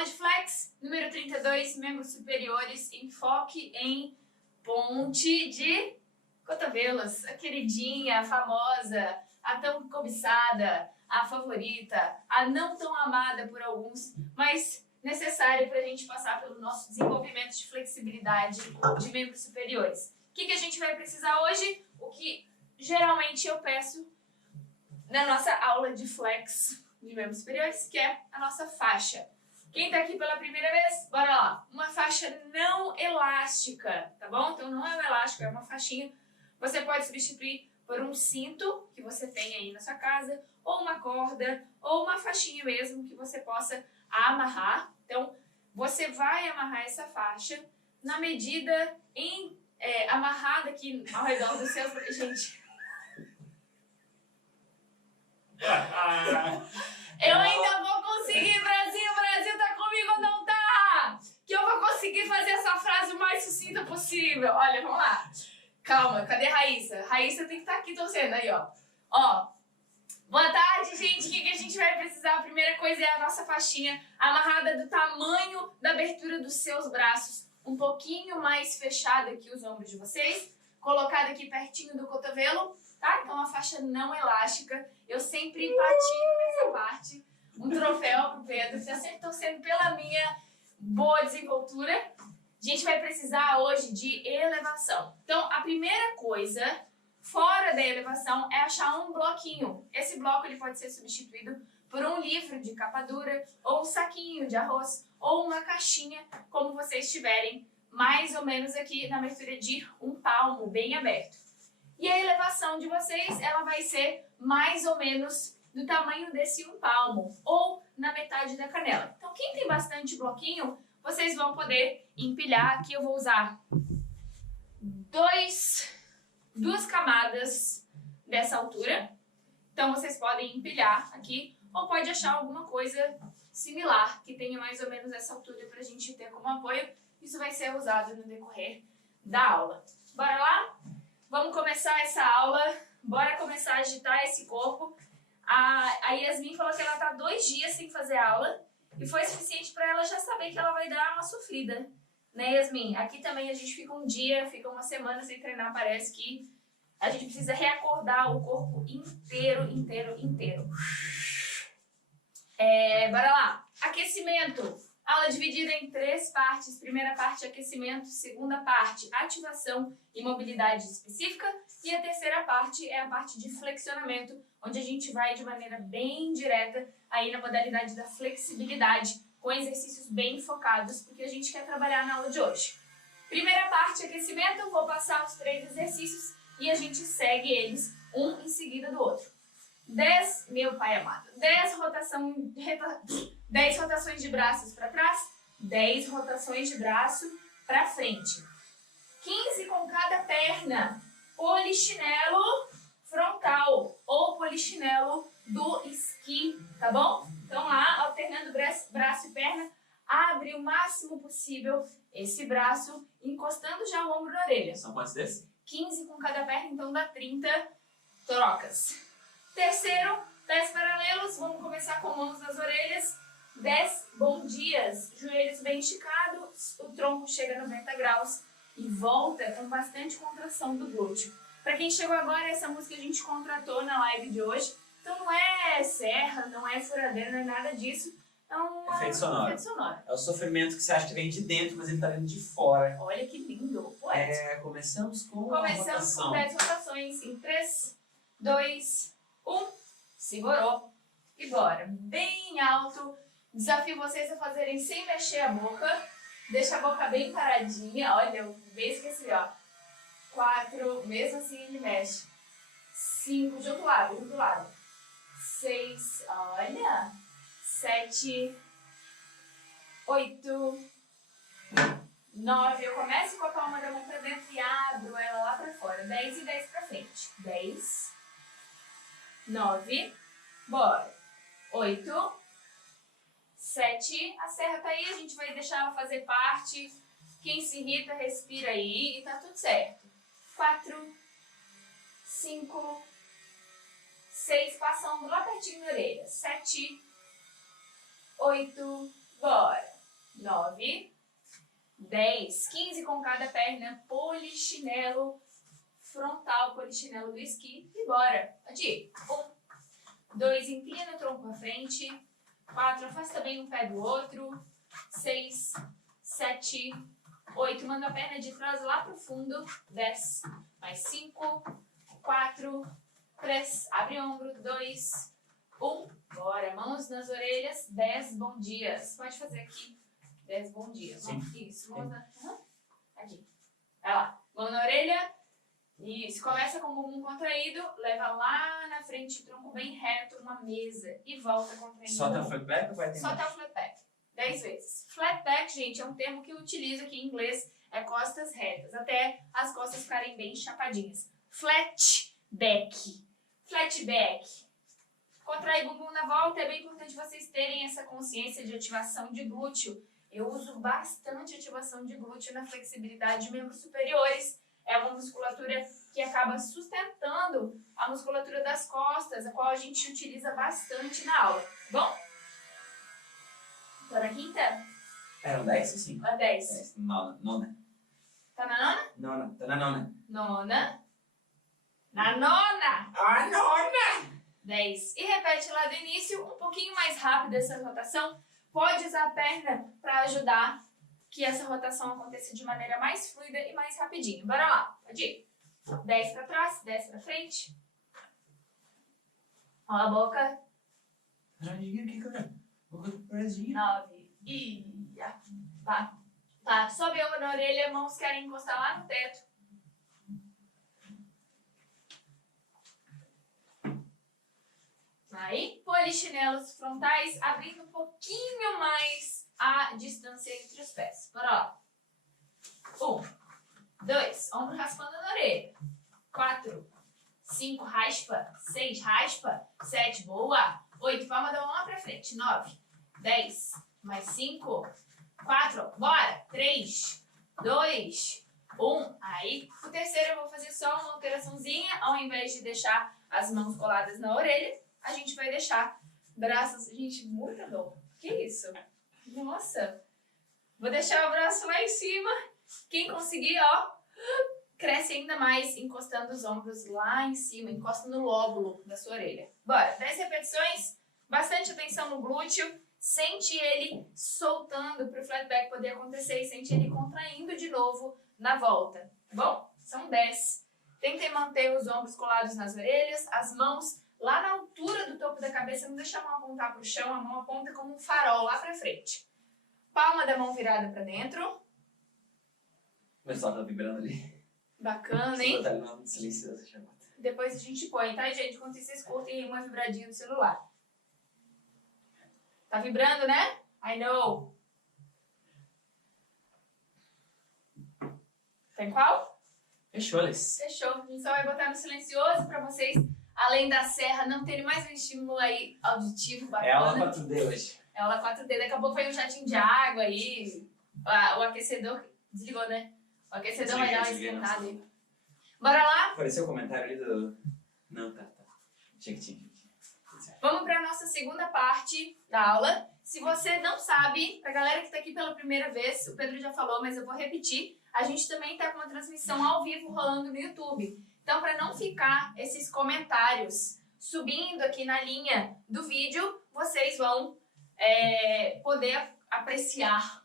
Aula de flex, número 32, membros superiores, enfoque em ponte de cotovelos. A queridinha, a famosa, a tão cobiçada, a favorita, a não tão amada por alguns, mas necessária para a gente passar pelo nosso desenvolvimento de flexibilidade de membros superiores. O que a gente vai precisar hoje? O que geralmente eu peço na nossa aula de flex de membros superiores, que é a nossa faixa. Quem tá aqui pela primeira vez, bora lá. Uma faixa não elástica, tá bom? Então não é um elástico, é uma faixinha. Você pode substituir por um cinto que você tem aí na sua casa, ou uma corda, ou uma faixinha mesmo que você possa amarrar. Então você vai amarrar essa faixa na medida amarrada aqui ao redor dos seus... Gente... Eu ainda vou conseguir, Brasil! Brasil tá comigo ou não tá? Que eu vou conseguir fazer essa frase o mais sucinta possível. Olha, vamos lá. Calma, cadê a Raíssa? Raíssa tem que estar aqui torcendo aí, ó. Ó, boa tarde, gente. O que a gente vai precisar? A primeira coisa é a nossa faixinha amarrada do tamanho da abertura dos seus braços. Um pouquinho mais fechada que os ombros de vocês. Colocada aqui pertinho do cotovelo. Tá? Então, a faixa não elástica. Eu sempre patino nessa parte. Um troféu pro Pedro, que tá sempre torcendo pela minha boa desenvoltura. A gente vai precisar hoje de elevação. Então, a primeira coisa, fora da elevação, é achar um bloquinho. Esse bloco ele pode ser substituído por um livro de capa dura, ou um saquinho de arroz, ou uma caixinha, como vocês tiverem, mais ou menos aqui na abertura de um palmo, bem aberto. E a elevação de vocês, ela vai ser mais ou menos do tamanho desse um palmo, ou na metade da canela. Então, quem tem bastante bloquinho, vocês vão poder empilhar. Aqui eu vou usar duas camadas dessa altura. Então, vocês podem empilhar aqui, ou pode achar alguma coisa similar, que tenha mais ou menos essa altura para a gente ter como apoio. Isso vai ser usado no decorrer da aula. Bora lá? Vamos começar essa aula, bora começar a agitar esse corpo. A Yasmin falou que ela tá 2 dias sem fazer aula e foi suficiente para ela já saber que ela vai dar uma sofrida. Né, Yasmin? Aqui também a gente fica um dia, fica uma semana sem treinar, parece que a gente precisa reacordar o corpo inteiro. Bora lá. Aquecimento. Aula dividida em 3 partes. Primeira parte, aquecimento. Segunda parte, ativação e mobilidade específica. E a terceira parte é a parte de flexionamento, onde a gente vai de maneira bem direta aí na modalidade da flexibilidade, com exercícios bem focados, porque a gente quer trabalhar na aula de hoje. Primeira parte, aquecimento. Vou passar os 3 exercícios e a gente segue eles um em seguida do outro. 10 rotações de braços para trás, 10 rotações de braço para frente. 15 com cada perna, polichinelo frontal ou polichinelo do esqui, tá bom? Então lá, alternando braço e perna, abre o máximo possível esse braço, encostando já o ombro na orelha. São quantos desses? 15 com cada perna, então dá 30 trocas. Terceiro, pés paralelos, vamos começar com mãos nas orelhas, 10 bom dias, joelhos bem esticados, o tronco chega a 90 graus e volta com bastante contração do glúteo. Para quem chegou agora, essa música a gente contratou na live de hoje, então não é serra, não é furadeira, não é nada disso, é um efeito sonoro. É o sofrimento que você acha que vem de dentro, mas ele tá vindo de fora. Olha que lindo, poético. Começamos com 10 rotações em 3, 2, 1, segurou e bora. Bem alto, desafio vocês a fazerem sem mexer a boca, deixa a boca bem paradinha, olha, eu bem esqueci, ó. 4, mesmo assim ele mexe. 5, de outro lado. 6, olha. 7, 8, 9, eu começo com a palma da mão pra dentro e abro ela lá pra fora. 10 e 10 pra frente. 10, 9, bora. 8, 7, a serra tá aí, a gente vai deixar ela fazer parte. Quem se irrita, respira aí e tá tudo certo. 4, 5, 6, passando lá pertinho da orelha. 7, 8, bora. 9, 10, 15 com cada perna, polichinelo frontal, polichinelo do esqui e bora. Pode ir. 1, 2, inclina o tronco à frente. 4, afasta bem um pé do outro. 6, 7, 8, manda a perna de trás lá pro fundo. 10, mais 5, 4, 3, abre o ombro. 2, 1, bora. Mãos nas orelhas. 10, bom dias. Pode fazer aqui. 10, bom dias. Sim. Isso, mãos na... Aqui. Vai lá. Mão na orelha. Isso. Começa com o bumbum contraído. Leva lá na frente, tronco bem reto, uma mesa. E volta contraindo. Só tá flat back ou vai ter Só tá o flat back. 10 vezes. Flat back, gente, é um termo que eu utilizo aqui em inglês. É costas retas. Até as costas ficarem bem chapadinhas. Flat back. Flat back. Contrai bumbum na volta. É bem importante vocês terem essa consciência de ativação de glúteo. Eu uso bastante ativação de glúteo na flexibilidade de membros superiores. É uma musculatura que acaba sustentando a musculatura das costas, a qual a gente utiliza bastante na aula. Bom? Tá na quinta? Eram 10 ou 5? A 10. Nona. Tá na nona? Nona. Tá na nona. Nona. Na nona! Ah, nona! 10. E repete lá do início, um pouquinho mais rápido essa rotação. Pode usar a perna para ajudar que essa rotação aconteça de maneira mais fluida e mais rapidinho. Bora lá, pode ir. 10 para trás, 10 para frente. Rola a boca. Radinho aqui, cara. Boca do pezinho. 9. E... Tá. Tá, sobe a ombro na orelha, mãos querem encostar lá no teto. Aí, polichinelos frontais, abrindo um pouquinho mais a distância entre os pés. Bora lá. 1, 2, ombro raspando na orelha. 4, 5, raspa. 6, raspa. 7, boa. 8, palma da mão lá pra frente. 9, 10, mais 5, 4, bora. 3, 2, 1. Aí, o terceiro eu vou fazer só uma alteraçãozinha. Ao invés de deixar as mãos coladas na orelha, a gente vai deixar braços... Gente, muita dor. Que isso? Nossa. Vou deixar o braço lá em cima. Quem conseguir, ó, cresce ainda mais, encostando os ombros lá em cima. Encosta no lóbulo da sua orelha. Bora. 10 repetições. Bastante atenção no glúteo. Sente ele soltando para o flat back poder acontecer. E sente ele contraindo de novo na volta. Tá bom? São 10. Tentem manter os ombros colados nas orelhas. As mãos lá na altura do topo da cabeça, não deixa a mão apontar para o chão, a mão aponta como um farol lá para frente. Palma da mão virada para dentro. O pessoal tá vibrando ali. Bacana, hein? Botar ele no silencioso, chamado. Depois a gente põe, tá, gente? Enquanto vocês curtem uma vibradinha no celular. Tá vibrando, né? I know. Tem qual? Fechou, Alice. Fechou. A gente só vai botar no silencioso para vocês, além da serra, não terem mais um estímulo aí auditivo bacana. É aula 4D hoje. É aula 4D. Daqui a pouco foi um jatinho de água aí. O aquecedor desligou, né? O aquecedor vai dar uma esquentada aí. Bora lá? Apareceu o comentário ali do... Não, tá. Tinha que tinha. Vamos para a nossa segunda parte da aula. Se você não sabe, pra galera que tá aqui pela primeira vez, o Pedro já falou, mas eu vou repetir. A gente também tá com uma transmissão ao vivo rolando no YouTube. Então, para não ficar esses comentários subindo aqui na linha do vídeo, vocês vão poder apreciar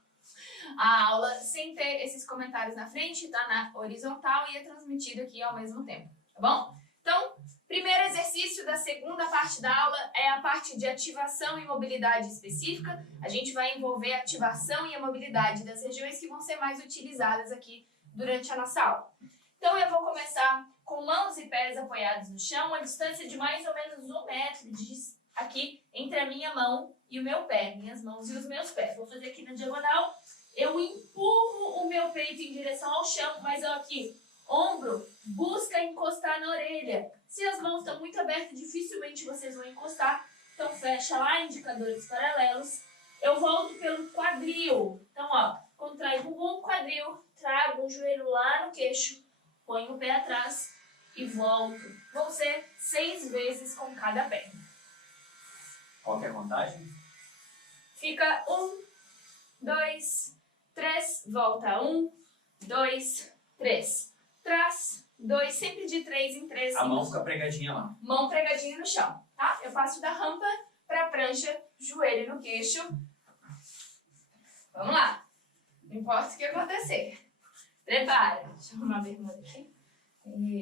a aula sem ter esses comentários na frente, tá na horizontal e é transmitido aqui ao mesmo tempo, tá bom? Então, primeiro exercício da segunda parte da aula é a parte de ativação e mobilidade específica. A gente vai envolver a ativação e a mobilidade das regiões que vão ser mais utilizadas aqui durante a nossa aula. Então, eu vou começar com mãos e pés apoiados no chão, a distância de mais ou menos 1 metro aqui entre a minha mão e o meu pé, minhas mãos e os meus pés. Vou fazer aqui na diagonal. Eu empurro o meu peito em direção ao chão, mas ó, aqui, ombro, busca encostar na orelha. Se as mãos estão muito abertas, dificilmente vocês vão encostar. Então, fecha lá, indicadores paralelos. Eu volto pelo quadril. Então, ó, contrai o bumbum, quadril, trago o joelho lá no queixo, ponho o pé atrás e volto. Vão ser 6 vezes com cada perna. Qual que é a contagem? Fica 1, 2, 3, volta, 1, 2, 3, trás, 2, sempre de 3 em 3. A mão fica pregadinha lá. Mão pregadinha no chão, tá? Eu passo da rampa pra prancha, joelho no queixo. Vamos lá. Não importa o que acontecer. Prepara. Deixa eu arrumar a bermuda aqui.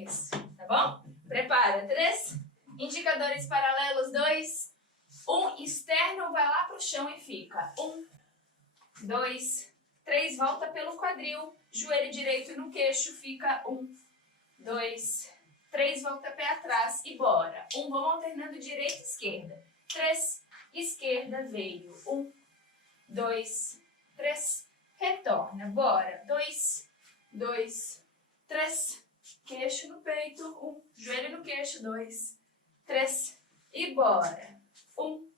Isso. Tá bom? Prepara. 3. Indicadores paralelos. 2. 1. Externo vai lá pro chão e fica. 1, 2, 3. Volta pelo quadril. Joelho direito no queixo. Fica. 1, 2, 3. Volta pé atrás e bora. 1. Vamos alternando direita e esquerda. 3. Esquerda veio. 1, 2, 3. Retorna. Bora. 2, 2, 3. Queixo no peito. 1. Joelho no queixo. 2, 3. E bora. 1,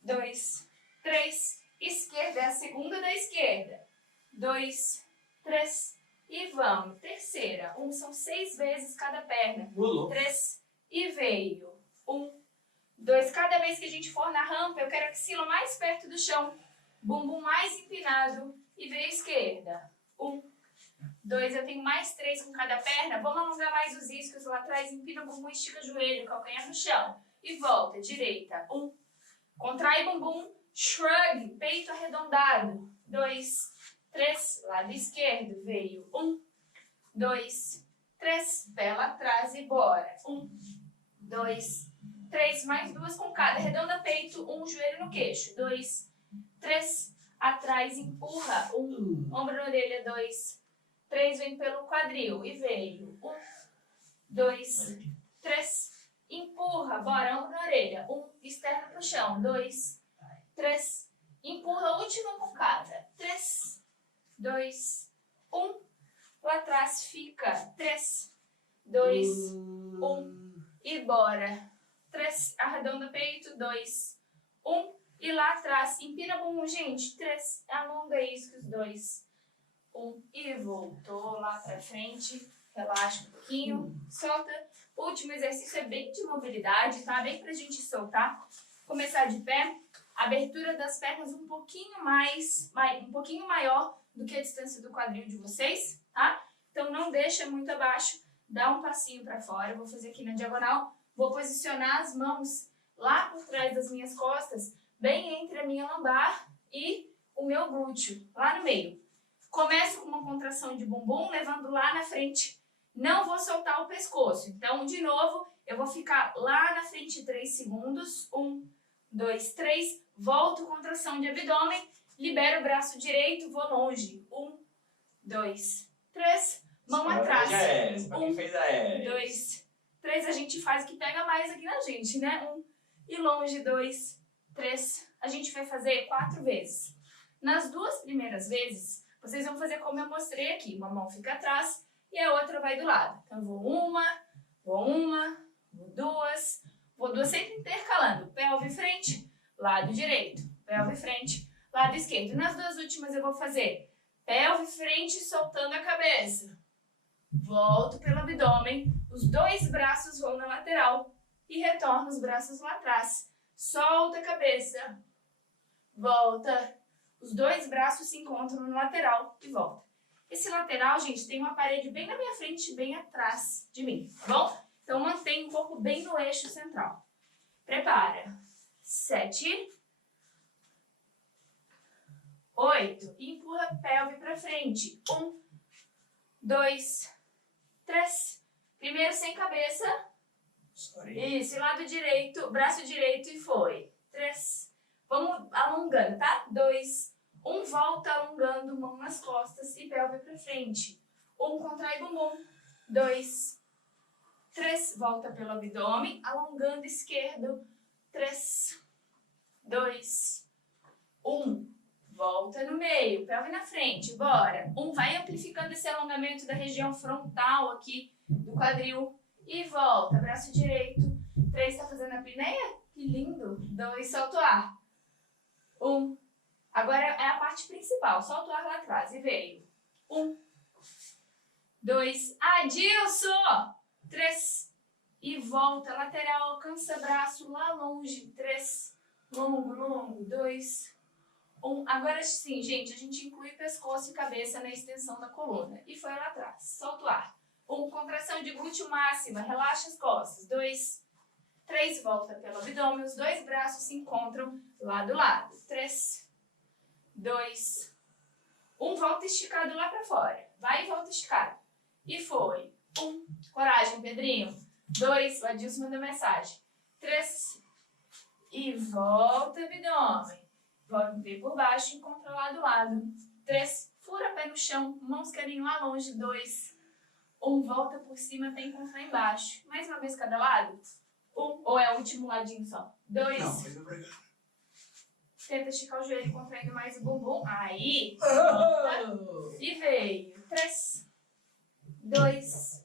2, 3. Esquerda é a segunda da esquerda. 2, 3. E vamos. Terceira. 1. São 6 vezes cada perna. 3. E veio. 1, 2. Cada vez que a gente for na rampa, eu quero a axila mais perto do chão. Bumbum mais empinado. E veio a esquerda. 1, 2. Eu tenho mais 3 com cada perna. Vamos alongar mais os isquios lá atrás. Empina o bumbum, estica o joelho, calcanhar no chão. E volta. Direita. 1. Contrai bumbum. Shrug. Peito arredondado. 2, 3. Lado esquerdo. Veio. 1, 2, 3. Pé lá atrás e bora. 1, 2, 3. Mais 2 com cada. Arredonda peito. 1. Joelho no queixo. 2, 3. Atrás, empurra. 1. Ombro na orelha. 2, 3. Vem pelo quadril. E veio. 1, 2, 3. Empurra. Bora. Ombro na orelha. 1. Externo pro chão. 2, 3. Empurra. Última com cada. 3, 2, 1. Lá atrás fica. 3, 2, 1. E bora. 3. Arredonda peito. 2, 1. E lá atrás, empina bumbum, gente. 3, alonga isso, os 2, 1. E voltou lá pra frente. Relaxa um pouquinho, solta. O último exercício é bem de mobilidade, tá? Bem pra gente soltar. Começar de pé. Abertura das pernas um pouquinho maior do que a distância do quadril de vocês, tá? Então não deixa muito abaixo. Dá um passinho pra fora. Eu vou fazer aqui na diagonal. Vou posicionar as mãos lá por trás das minhas costas, bem entre a minha lombar e o meu glúteo, lá no meio. Começo com uma contração de bumbum, levando lá na frente. Não vou soltar o pescoço. Então, de novo, eu vou ficar lá na frente 3 segundos. 1, 2, 3. Volto, contração de abdômen. Libero o braço direito, vou longe. 1, 2, 3. Mão atrás. 1, 2, 3. A gente faz o que pega mais aqui na gente, né? 1. E longe, 2, 3. A gente vai fazer 4 vezes. Nas 2 primeiras vezes, vocês vão fazer como eu mostrei aqui. Uma mão fica atrás e a outra vai do lado. Então, vou 2 sempre intercalando. Pelve frente, lado direito. Pelve frente, lado esquerdo. Nas 2 últimas eu vou fazer pelve frente, soltando a cabeça. Volto pelo abdômen. Os 2 braços vão na lateral e retorno os braços lá atrás. Solta a cabeça, volta, os 2 braços se encontram no lateral e volta. Esse lateral, gente, tem uma parede bem na minha frente, bem atrás de mim, tá bom? Então mantém o corpo bem no eixo central. Prepara. 7, 8, empurra a pelve para frente. 1, 2, 3. Primeiro sem cabeça. Isso, lado direito, braço direito e foi. 3. Vamos alongando, tá? 2, 1, volta alongando, mão nas costas e pelve pra frente. 1, contrai bumbum. 2, 3, volta pelo abdômen, alongando esquerdo. 3, 2, 1. Volta no meio, pelve na frente, bora. 1, vai amplificando esse alongamento da região frontal aqui do quadril. E volta, braço direito. 3, tá fazendo a apneia? Que lindo. 2, solta o ar. 1. Agora é a parte principal. Solta o ar lá atrás. E veio. 1, 2. Adilson! 3. E volta, lateral. Alcança braço lá longe. 3. Longo, longo. 2, Agora sim, gente, a gente inclui pescoço e cabeça na extensão da coluna. E foi lá atrás. Solta o ar. 1, contração de glúteo máxima. Relaxa as costas. 2, 3, volta pelo abdômen. Os 2 braços se encontram lado a lado. 3, 2, 1. Volta esticado lá pra fora. Vai e volta esticado. E foi. 1. Coragem, Pedrinho. 2. O Adilson mandou mensagem. 3. E volta abdômen. Vem por baixo, encontra lado a lado. 3. Fura pé no chão. Mãos querem lá longe. 2. 1. Volta por cima até encontrar embaixo. Mais uma vez cada lado. 1. Ou é o último ladinho só? 2. Não, mas obrigado. Tenta esticar o joelho, contraindo mais o bumbum. Aí. Volta. E veio. 3, 2,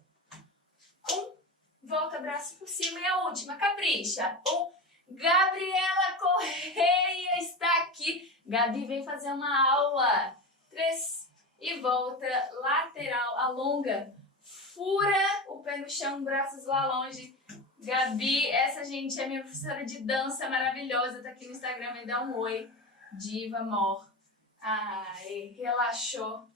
1. Volta, braço por cima. E a última, capricha. 1. Gabriela Correia está aqui. Gabi vem fazer uma aula. 3. E volta, lateral, alonga. Fura o pé no chão, braços lá longe. Gabi, essa gente é minha professora de dança maravilhosa. Tá aqui no Instagram, me dá um oi. Diva, amor. Ai, relaxou.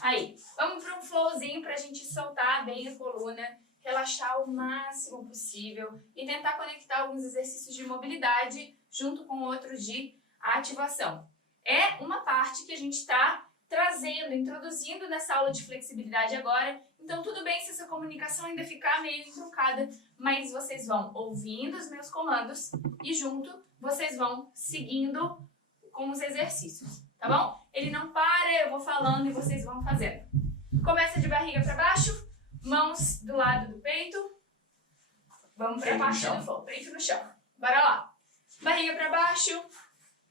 Aí, vamos para um flowzinho pra gente soltar bem a coluna. Relaxar o máximo possível e tentar conectar alguns exercícios de mobilidade junto com outros de ativação. É uma parte que a gente está trazendo, introduzindo nessa aula de flexibilidade agora. Então tudo bem se essa comunicação ainda ficar meio entroncada, mas vocês vão ouvindo os meus comandos e junto vocês vão seguindo com os exercícios, tá bom? Ele não para, eu vou falando e vocês vão fazendo. Começa de barriga para baixo. Mãos do lado do peito. Vamos para a parte do flow. Peito no chão. Bora lá. Barriga para baixo.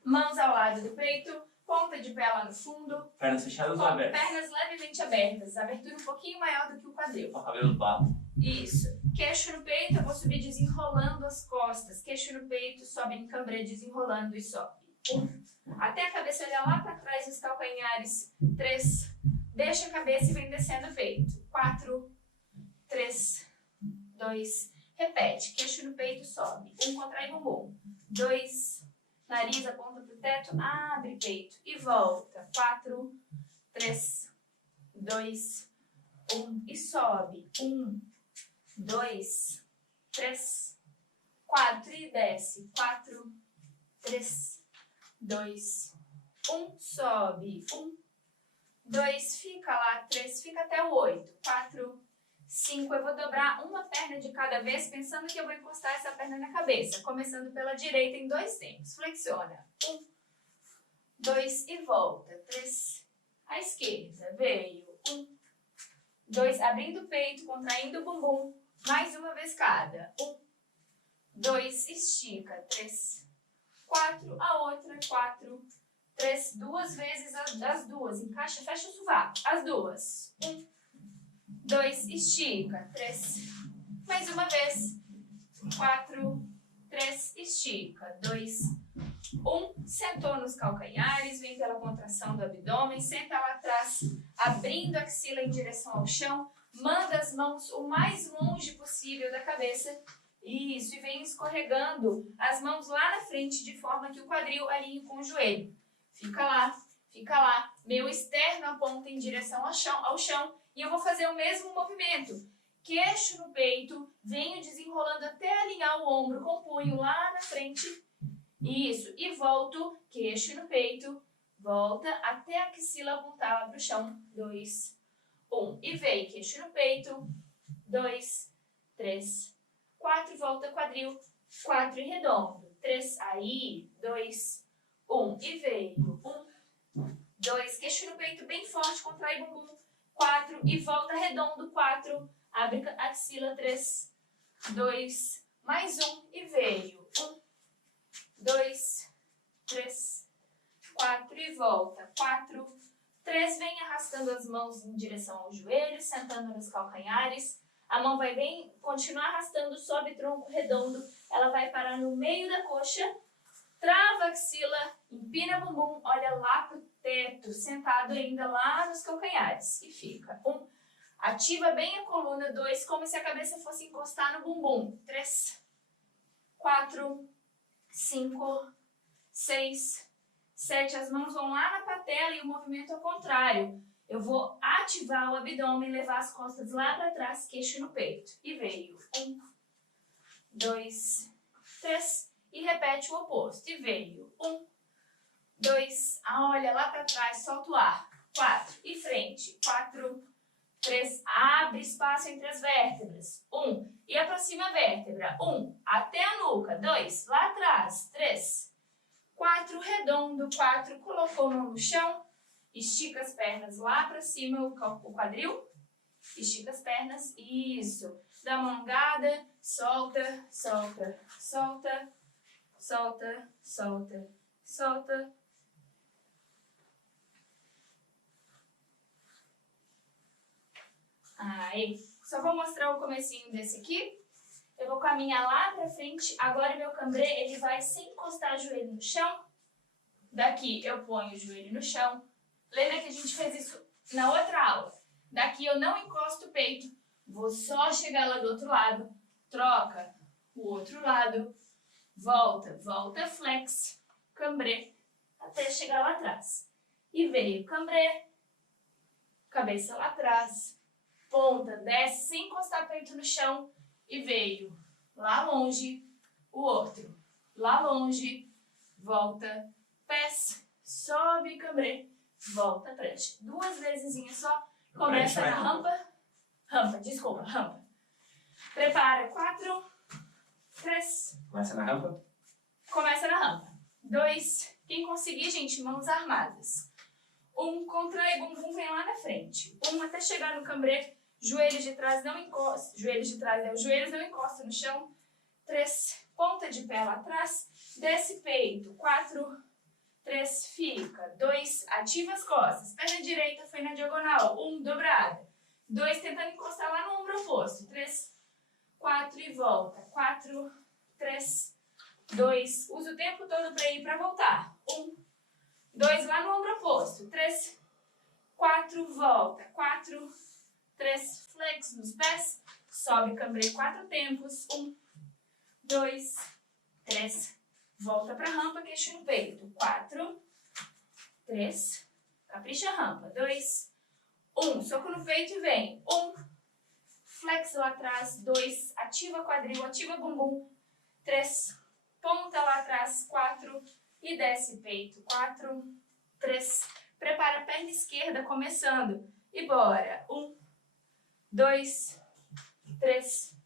Mãos ao lado do peito. Ponta de pé lá no fundo. Pernas fechadas ou abertas? Pernas levemente abertas. Abertura um pouquinho maior do que o quadril. Com o cabelo baixo. Isso. Queixo no peito. Eu vou subir desenrolando as costas. Queixo no peito. Sobe em cambrê desenrolando e sobe. 1. Até a cabeça olhar lá para trás dos calcanhares. 3. Deixa a cabeça e vem descendo o peito. 4. 3, 2, repete, queixo no peito, sobe. 1, contrai bumbum. 2, nariz aponta pro teto, abre peito e volta. 4, 3, 2, 1 e sobe. 1, 2, 3, 4 e desce. 4, 3, 2, 1, sobe. 1, 2, fica lá. 3, fica até o 8. 4, 5, eu vou dobrar uma perna de cada vez, pensando que eu vou encostar essa perna na cabeça. Começando pela direita em 2 tempos. Flexiona. 1, 2 e volta. 3, à esquerda. Veio. 1, 2, abrindo o peito, contraindo o bumbum. Mais uma vez cada. 1, 2, estica. 3, 4, a outra. 4, 3, 2 vezes as duas. Encaixa, fecha o sovaco. As duas. 1, 2, estica. 3, mais uma vez. 4, 3, estica. 2, 1, sentou nos calcanhares, vem pela contração do abdômen, senta lá atrás, abrindo a axila em direção ao chão, manda as mãos o mais longe possível da cabeça. Isso, e vem escorregando as mãos lá na frente, de forma que o quadril alinhe com o joelho. Fica lá, fica lá. Meu externo aponta em direção ao chão. E eu vou fazer o mesmo movimento. Queixo no peito, venho desenrolando até alinhar o ombro com o punho lá na frente. Isso, e volto, queixo no peito, volta até a axila apontar lá para o chão. 2, 1. E vem, queixo no peito. 2, 3, 4, volta quadril. 4 e redondo. 3, aí. 2, 1. E veio. 1, 2, queixo no peito bem forte, contrai bumbum. 4 e volta redondo. 4, abre a axila. 3, 2, mais 1 e veio. 1, 2, 3, 4 e volta. 4, 3, vem arrastando as mãos em direção ao joelho, sentando nos calcanhares. A mão vai bem, continuar arrastando, sobe tronco redondo. Ela vai parar no meio da coxa. Trava a axila, empina o bumbum, olha lá pro teto, sentado ainda lá nos calcanhares. E fica. 1, ativa bem a coluna. 2, como se a cabeça fosse encostar no bumbum. 3, 4, 5, 6, 7, as mãos vão lá na patela e o movimento é o contrário. Eu vou ativar o abdômen, levar as costas lá para trás, queixo no peito. E veio. 1, 2, 3. E repete o oposto. E veio. 1, 2. Olha lá para trás, solta o ar. 4. E frente. 4, 3. Abre espaço entre as vértebras. 1. E aproxima a vértebra. 1. Até a nuca. 2. Lá atrás. 3. 4. Redondo. 4. Colocou a mão no chão. Estica as pernas lá para cima, o quadril. Estica as pernas. Isso. Dá uma alongada. Solta, solta, solta. Solta, solta, solta. Aí. Só vou mostrar o comecinho desse aqui. Eu vou caminhar lá pra frente. Agora meu cambrê, ele vai sem encostar o joelho no chão. Daqui eu ponho o joelho no chão. Lembra que a gente fez isso na outra aula? Daqui eu não encosto o peito. Vou só chegar lá do outro lado. Troca o outro lado. Volta, volta, flex, cambrê, até chegar lá atrás. E veio cambrê, cabeça lá atrás, ponta, desce sem encostar o peito no chão. E veio lá longe, o outro, lá longe, volta, pés, sobe, cambrê, volta, prancha. 2 vezesinhas só, começa na rampa, rampa. Prepara, 4, 3. Começa na rampa. Começa na rampa. 2. Quem conseguir, gente, mãos armadas. 1, contrai bumbum, vem lá na frente. 1 até chegar no cambrê. Joelhos de trás não encosta. Joelhos de trás, os joelhos não encostam no chão. 3. Ponta de pé lá atrás. Desce peito. 4, 3. Fica. 2. Ativa as costas. Perna direita foi na diagonal. 1. Dobrada. 2. Tentando encostar lá no ombro oposto. 3. 4 e volta. 4, 3, 2. Usa o tempo todo para ir para voltar. 1, 2, lá no ombro oposto. 3, 4, volta. 4, 3, flex nos pés. Sobe, cambrei 4 tempos. 1, 2, 3. Volta para a rampa, queixo no peito. 4, 3. Capricha a rampa. 2, 1. Soco no peito e vem. 1. Flex lá atrás, 2, ativa quadril, ativa bumbum, 3, ponta lá atrás, 4, e desce peito, 4, 3, prepara a perna esquerda, começando, e bora, 1, 2, 3,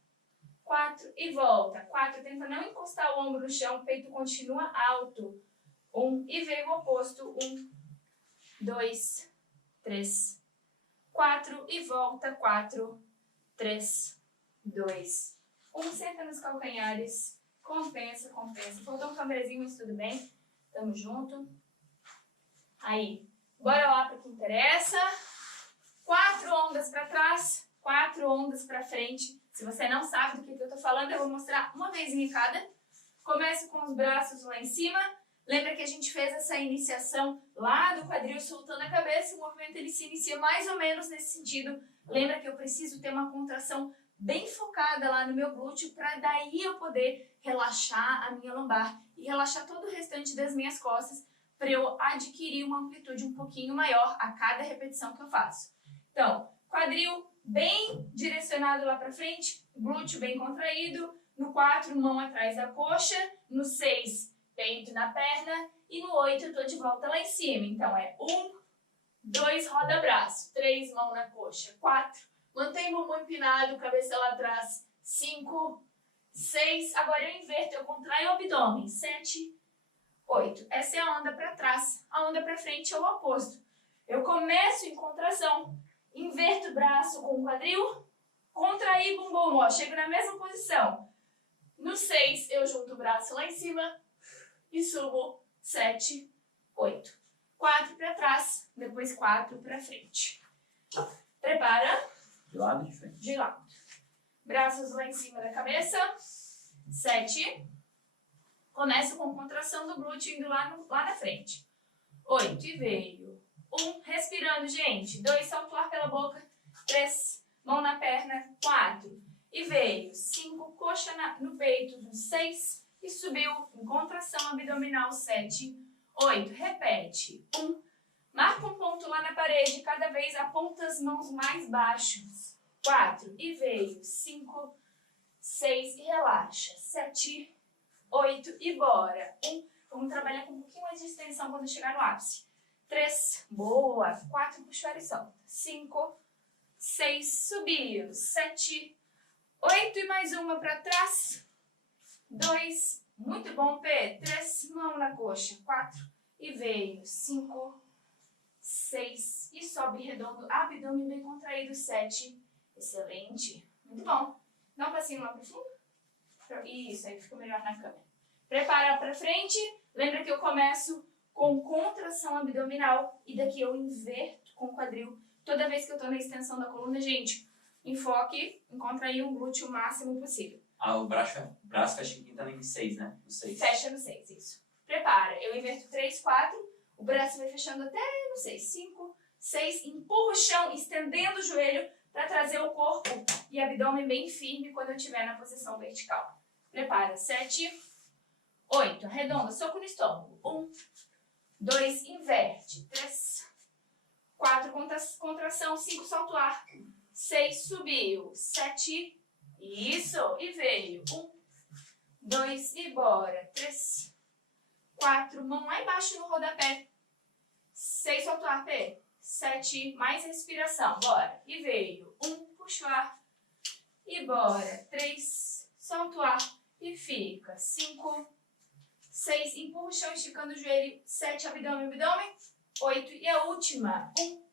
4, e volta, 4, tenta não encostar o ombro no chão, o peito continua alto, 1, e veio o oposto, 1, 2, 3, 4, e volta, 4, 3, 2, 1. Senta nos calcanhares. Compensa, compensa. Faltou um cambrezinho, mas tudo bem. Tamo junto. Aí. Bora lá para o que interessa. 4 ondas para trás. 4 ondas para frente. Se você não sabe do que eu tô falando, eu vou mostrar uma vez em cada. Começo com os braços lá em cima. Lembra que a gente fez essa iniciação lá do quadril soltando a cabeça? O movimento ele se inicia mais ou menos nesse sentido. Lembra que eu preciso ter uma contração bem focada lá no meu glúteo para daí eu poder relaxar a minha lombar e relaxar todo o restante das minhas costas para eu adquirir uma amplitude um pouquinho maior a cada repetição que eu faço. Então, quadril bem direcionado lá para frente, glúteo bem contraído. No 4, mão atrás da coxa. No 6, peito na perna. E no 8, eu tô de volta lá em cima. Então, é 1, 2, roda braço. 3, mão na coxa. 4, mantém o bumbum empinado, cabeça lá atrás. 5, 6, agora eu inverto, eu contraio o abdômen. 7, 8. Essa é a onda para trás. A onda para frente é o oposto. Eu começo em contração, inverto o braço com o quadril, contraí bumbum, ó, chego na mesma posição. No 6, eu junto o braço lá em cima e subo. 7, 8. 4 para trás, depois 4 para frente. Prepara. De lado, de frente. De lado. Braços lá em cima da cabeça. 7. Começa com contração do glúteo indo lá na frente. 8 e veio. 1, respirando, gente. 2, solta o ar pela boca. 3, mão na perna. 4 e veio. 5, coxa no peito. 6 e subiu em contração abdominal. 7, 8, repete. 1, marca um ponto lá na parede, cada vez aponta as mãos mais baixos. 4, e veio. 5, 6, e relaxa. 7, 8, e bora. 1, vamos trabalhar com um pouquinho mais de extensão quando chegar no ápice. 3, boa. 4, puxar e solta. 5, 6, subiu. 7, 8, e mais uma para trás. 2, muito bom, P. 3, mão na coxa. 4, e veio. 5, 6, e sobe redondo. Abdômen bem contraído. 7, excelente. Muito bom. Dá um passinho lá pro fundo. Isso, aí fica melhor na câmera. Prepara para frente. Lembra que eu começo com contração abdominal e daqui eu inverto com o quadril. Toda vez que eu tô na extensão da coluna, gente, enfoque em contrair o glúteo o máximo possível. O braço fecha aqui tá em 6, né? No 6. Fecha no 6, isso. Prepara. Eu inverto 3, 4. O braço vai fechando até no 6. 5, 6. Empurra o chão, estendendo o joelho para trazer o corpo e abdômen bem firme quando eu estiver na posição vertical. Prepara. 7, 8. Arredonda. Soco no estômago. 1, 2. Inverte. 3, 4. Contração. 5. Salto ar. 6. Subiu. 7. Isso. E veio. 1, 2. E bora. 3, 4. Mão lá embaixo no rodapé. 6. Salto ar. P. 7. Mais respiração. Bora. E veio. 1. Puxa o ar. E bora. 3. Salto ar. E fica. 5, 6. Empurra o chão esticando o joelho. 7. Abdômen, abdômen. 8. E a última. 1,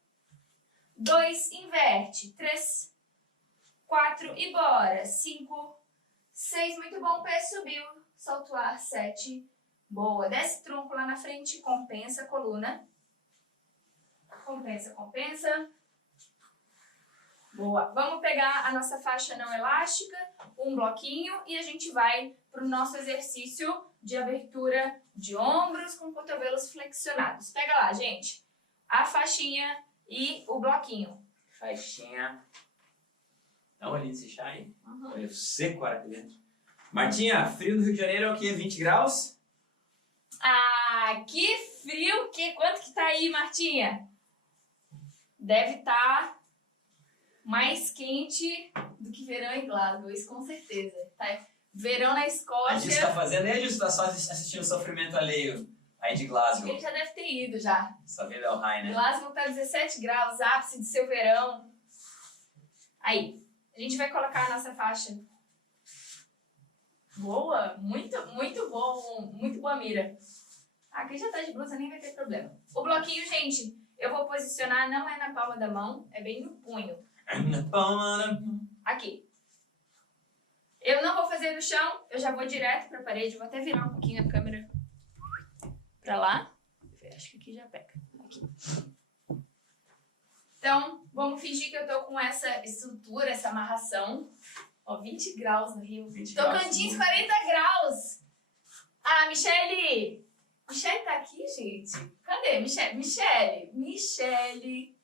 2. Inverte. 3, 4. E bora. 5, 6. Muito bom. Pé subiu. Salto ar. 7. Boa. Desce tronco lá na frente. Compensa a coluna. Compensa, compensa. Boa. Vamos pegar a nossa faixa não elástica, um bloquinho, e a gente vai para o nosso exercício de abertura de ombros com cotovelos flexionados. Pega lá, gente. A faixinha e o bloquinho. Faixinha. Dá uma olhada nesse chá aí. Olha, seco ar aqui dentro. Martinha, frio do Rio de Janeiro é o quê? 20 graus? Ah, que frio! Quanto que tá aí, Martinha? Deve estar mais quente do que verão em Glasgow, isso com certeza. Tá? Verão na A gente Escócia. tá fazendo, e a gente tá só assistindo o sofrimento alheio aí de Glasgow. Ele já deve ter ido já. Só vendo El High, né? Glasgow tá 17 graus, ápice do seu verão. Aí, a gente vai colocar a nossa faixa. Boa, muito bom, muito boa mira. Aqui já tá de blusa, nem vai ter problema. O bloquinho, gente, eu vou posicionar, não é na palma da mão, é bem no punho. Na palma da mão. Aqui. Eu não vou fazer no chão, eu já vou direto pra parede. Vou até virar um pouquinho a câmera pra lá. Acho que aqui já pega. Aqui. Então, vamos fingir que eu tô com essa estrutura, essa amarração. Ó, 20 graus no Rio. 20 graus. Tocantins, 40 graus. Ah, Michele! Michele tá aqui, gente? Cadê? Michele.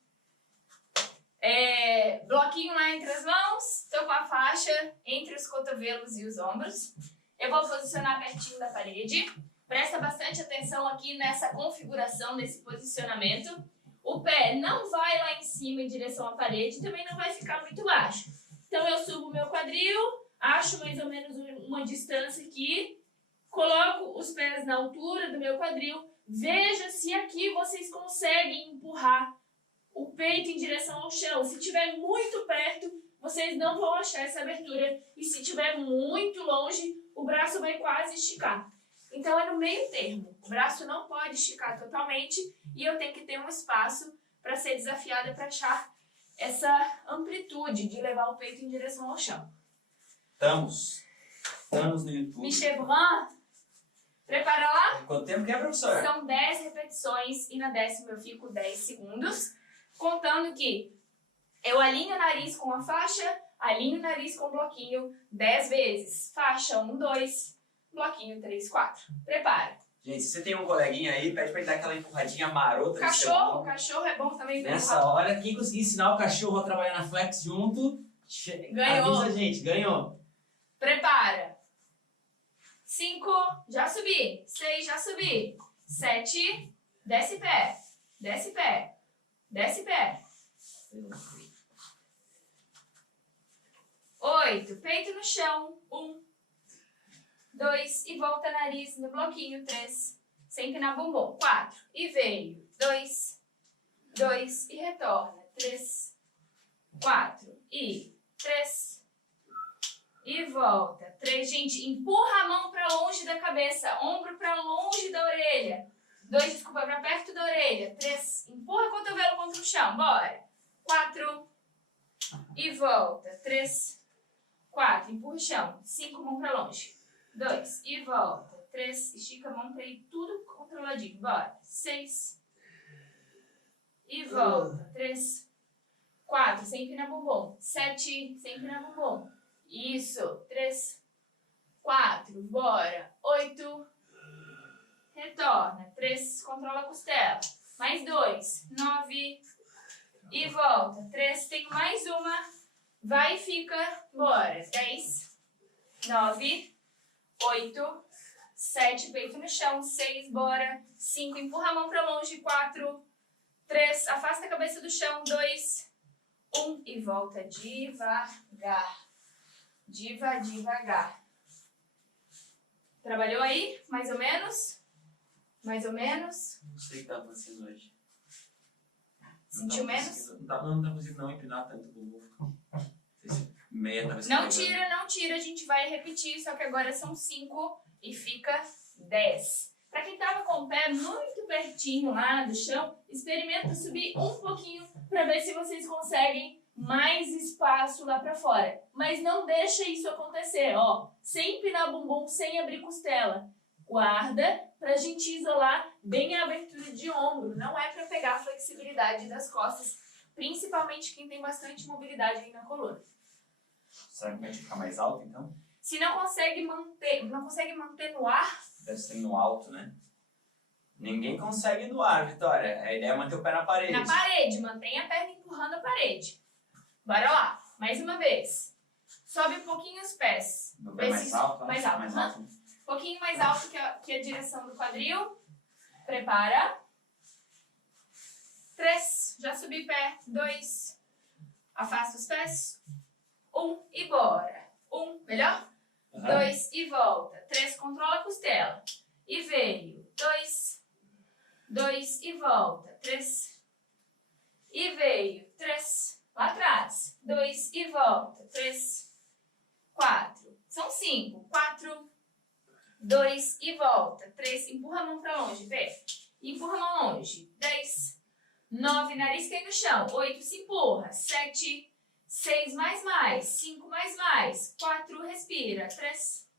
Bloquinho lá entre as mãos. Tô com a faixa entre os cotovelos e os ombros. Eu vou posicionar pertinho da parede. Presta bastante atenção aqui nessa configuração, nesse posicionamento. O pé não vai lá em cima em direção à parede, também não vai ficar muito baixo. Então eu subo o meu quadril, acho mais ou menos uma distância aqui. Coloco os pés na altura do meu quadril. Veja se aqui vocês conseguem empurrar o peito em direção ao chão. Se estiver muito perto, vocês não vão achar essa abertura. E se estiver muito longe, o braço vai quase esticar. Então é no meio termo. O braço não pode esticar totalmente e eu tenho que ter um espaço para ser desafiada para achar essa amplitude de levar o peito em direção ao chão. Estamos no YouTube. Michel Brun, prepara lá. Quanto tempo que é, professor? São 10 repetições e na 10ª eu fico 10 segundos. Contando que eu alinho o nariz com a faixa, alinho o nariz com o bloquinho 10 vezes. Faixa 1, 2, bloquinho 3, 4. Prepara. Gente, se você tem um coleguinha aí, pede pra ele dar aquela empurradinha marota. Cachorro é bom também. Nessa hora, quem conseguir ensinar o cachorro a trabalhar na flex junto, Ganhou. avisa a gente, ganhou. Prepara. 5, já subi. 6, já subi. 7, desce pé, desce pé, desce pé. 8, peito no chão, 1, 2, e volta nariz no bloquinho, 3, sempre na bumbum, 4, e veio, 2, 2, e retorna, 3, 4, e 3, e volta, 3, gente, empurra a mão para longe da cabeça, ombro para longe da orelha, 2, desculpa, para perto da orelha, 3, empurra o cotovelo contra o chão, bora, 4, e volta, 3, 4, empurra o chão, 5, mão para longe, 2, e volta, 3, estica a mão para ir tudo controladinho, bora, 6, e volta, 3, 4, sempre na bumbum, 7, sempre na bumbum, isso, 3, 4, bora, 8, retorna, 3, controla a costela, mais 2, 9, e volta, 3, tenho mais uma, vai e fica, bora, 10, 9, 8, 7, peito no chão, 6, bora, 5, empurra a mão para longe, 4, 3, afasta a cabeça do chão, 2, 1, e volta devagar, devagar. Trabalhou aí, mais ou menos? Mais ou menos? Não sei o que tá acontecendo hoje. Sentiu menos? Não tá conseguindo não empinar tanto o bumbum. Meia talvez. Não tira, a gente vai repetir, só que agora são 5 e fica 10. Pra quem tava com o pé muito pertinho lá do chão, experimenta subir um pouquinho pra ver se vocês conseguem mais espaço lá pra fora. Mas não deixa isso acontecer, ó. Sem empinar bumbum, sem abrir costela. Guarda pra gente isolar bem a abertura de ombro. Não é pra pegar a flexibilidade das costas, principalmente quem tem bastante mobilidade aí na coluna. Será que vai ficar mais alto então? Se não consegue manter no ar, Deve ser no alto, né? Ninguém consegue no ar, Vitória. A ideia é manter o pé na parede. na parede, mantenha a perna empurrando a parede. Bora lá, mais uma vez. Sobe um pouquinho os pés. No pé mais alto? Mais alto. Mais aham. alto. Um pouquinho mais alto que a direção do quadril. Prepara. 3, já subi pé. 2, afasta os pés. 1 e bora. 1, melhor? 2 e volta. 3, controla a costela. E veio. 2, 2 e volta. 3, e veio. 3, lá atrás. 2 e volta. 3, 4. São 5. 4, 2 e volta. 3, empurra a mão pra longe. Vê. Empurra a mão longe. 10, 9, nariz cai no chão. 8, se empurra. 7, 6, mais. 5, mais. 4, respira. 3,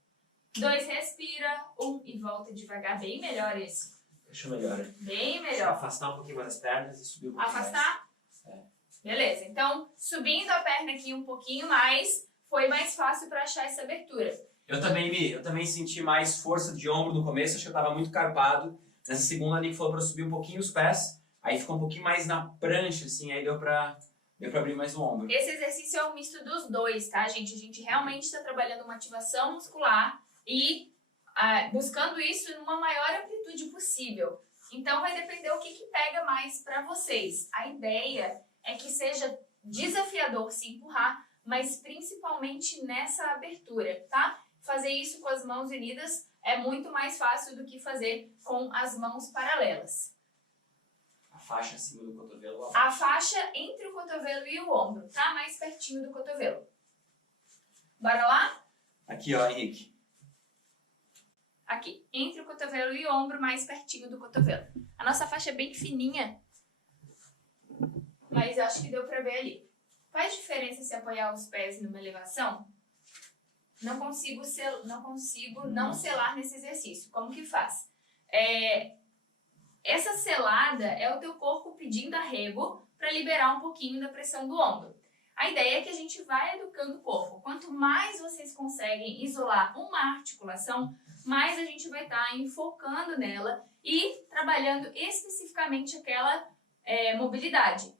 2, respira. 1 e volta devagar. Bem melhor esse. Deixa eu melhorar. Bem Só melhor. afastar um pouquinho mais as pernas e subir um pouquinho Afastar? É. Beleza. Então, subindo a perna aqui um pouquinho mais, foi mais fácil para achar essa abertura. Eu também senti mais força de ombro no começo, acho que eu tava muito carpado. Nessa segunda ali que falou pra eu subir um pouquinho os pés, aí ficou um pouquinho mais na prancha, assim, aí deu pra abrir mais o ombro. Esse exercício é um misto dos dois, tá, gente? A gente realmente está trabalhando uma ativação muscular e buscando isso numa maior amplitude possível. Então, vai depender o que pega mais para vocês. A ideia é que seja desafiador se empurrar, mas principalmente nessa abertura, tá? Fazer isso com as mãos unidas é muito mais fácil do que fazer com as mãos paralelas. A faixa acima do cotovelo. A faixa entre o cotovelo e o ombro, tá? Mais pertinho do cotovelo. Bora lá? Aqui, ó, Henrique. Aqui, entre o cotovelo e o ombro, mais pertinho do cotovelo. A nossa faixa é bem fininha, mas acho que deu pra ver ali. Faz diferença se apoiar os pés numa elevação? Não consigo não selar nesse exercício. Como que faz? Essa selada é o teu corpo pedindo arrego para liberar um pouquinho da pressão do ombro. A ideia é que a gente vai educando o corpo. Quanto mais vocês conseguem isolar uma articulação, mais a gente vai estar enfocando nela e trabalhando especificamente aquela mobilidade.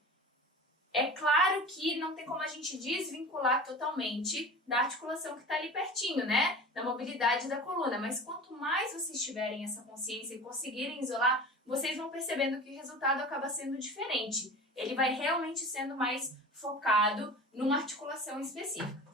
É claro que não tem como a gente desvincular totalmente da articulação que está ali pertinho, né? Da mobilidade da coluna. Mas quanto mais vocês tiverem essa consciência e conseguirem isolar, vocês vão percebendo que o resultado acaba sendo diferente. Ele vai realmente sendo mais focado numa articulação específica.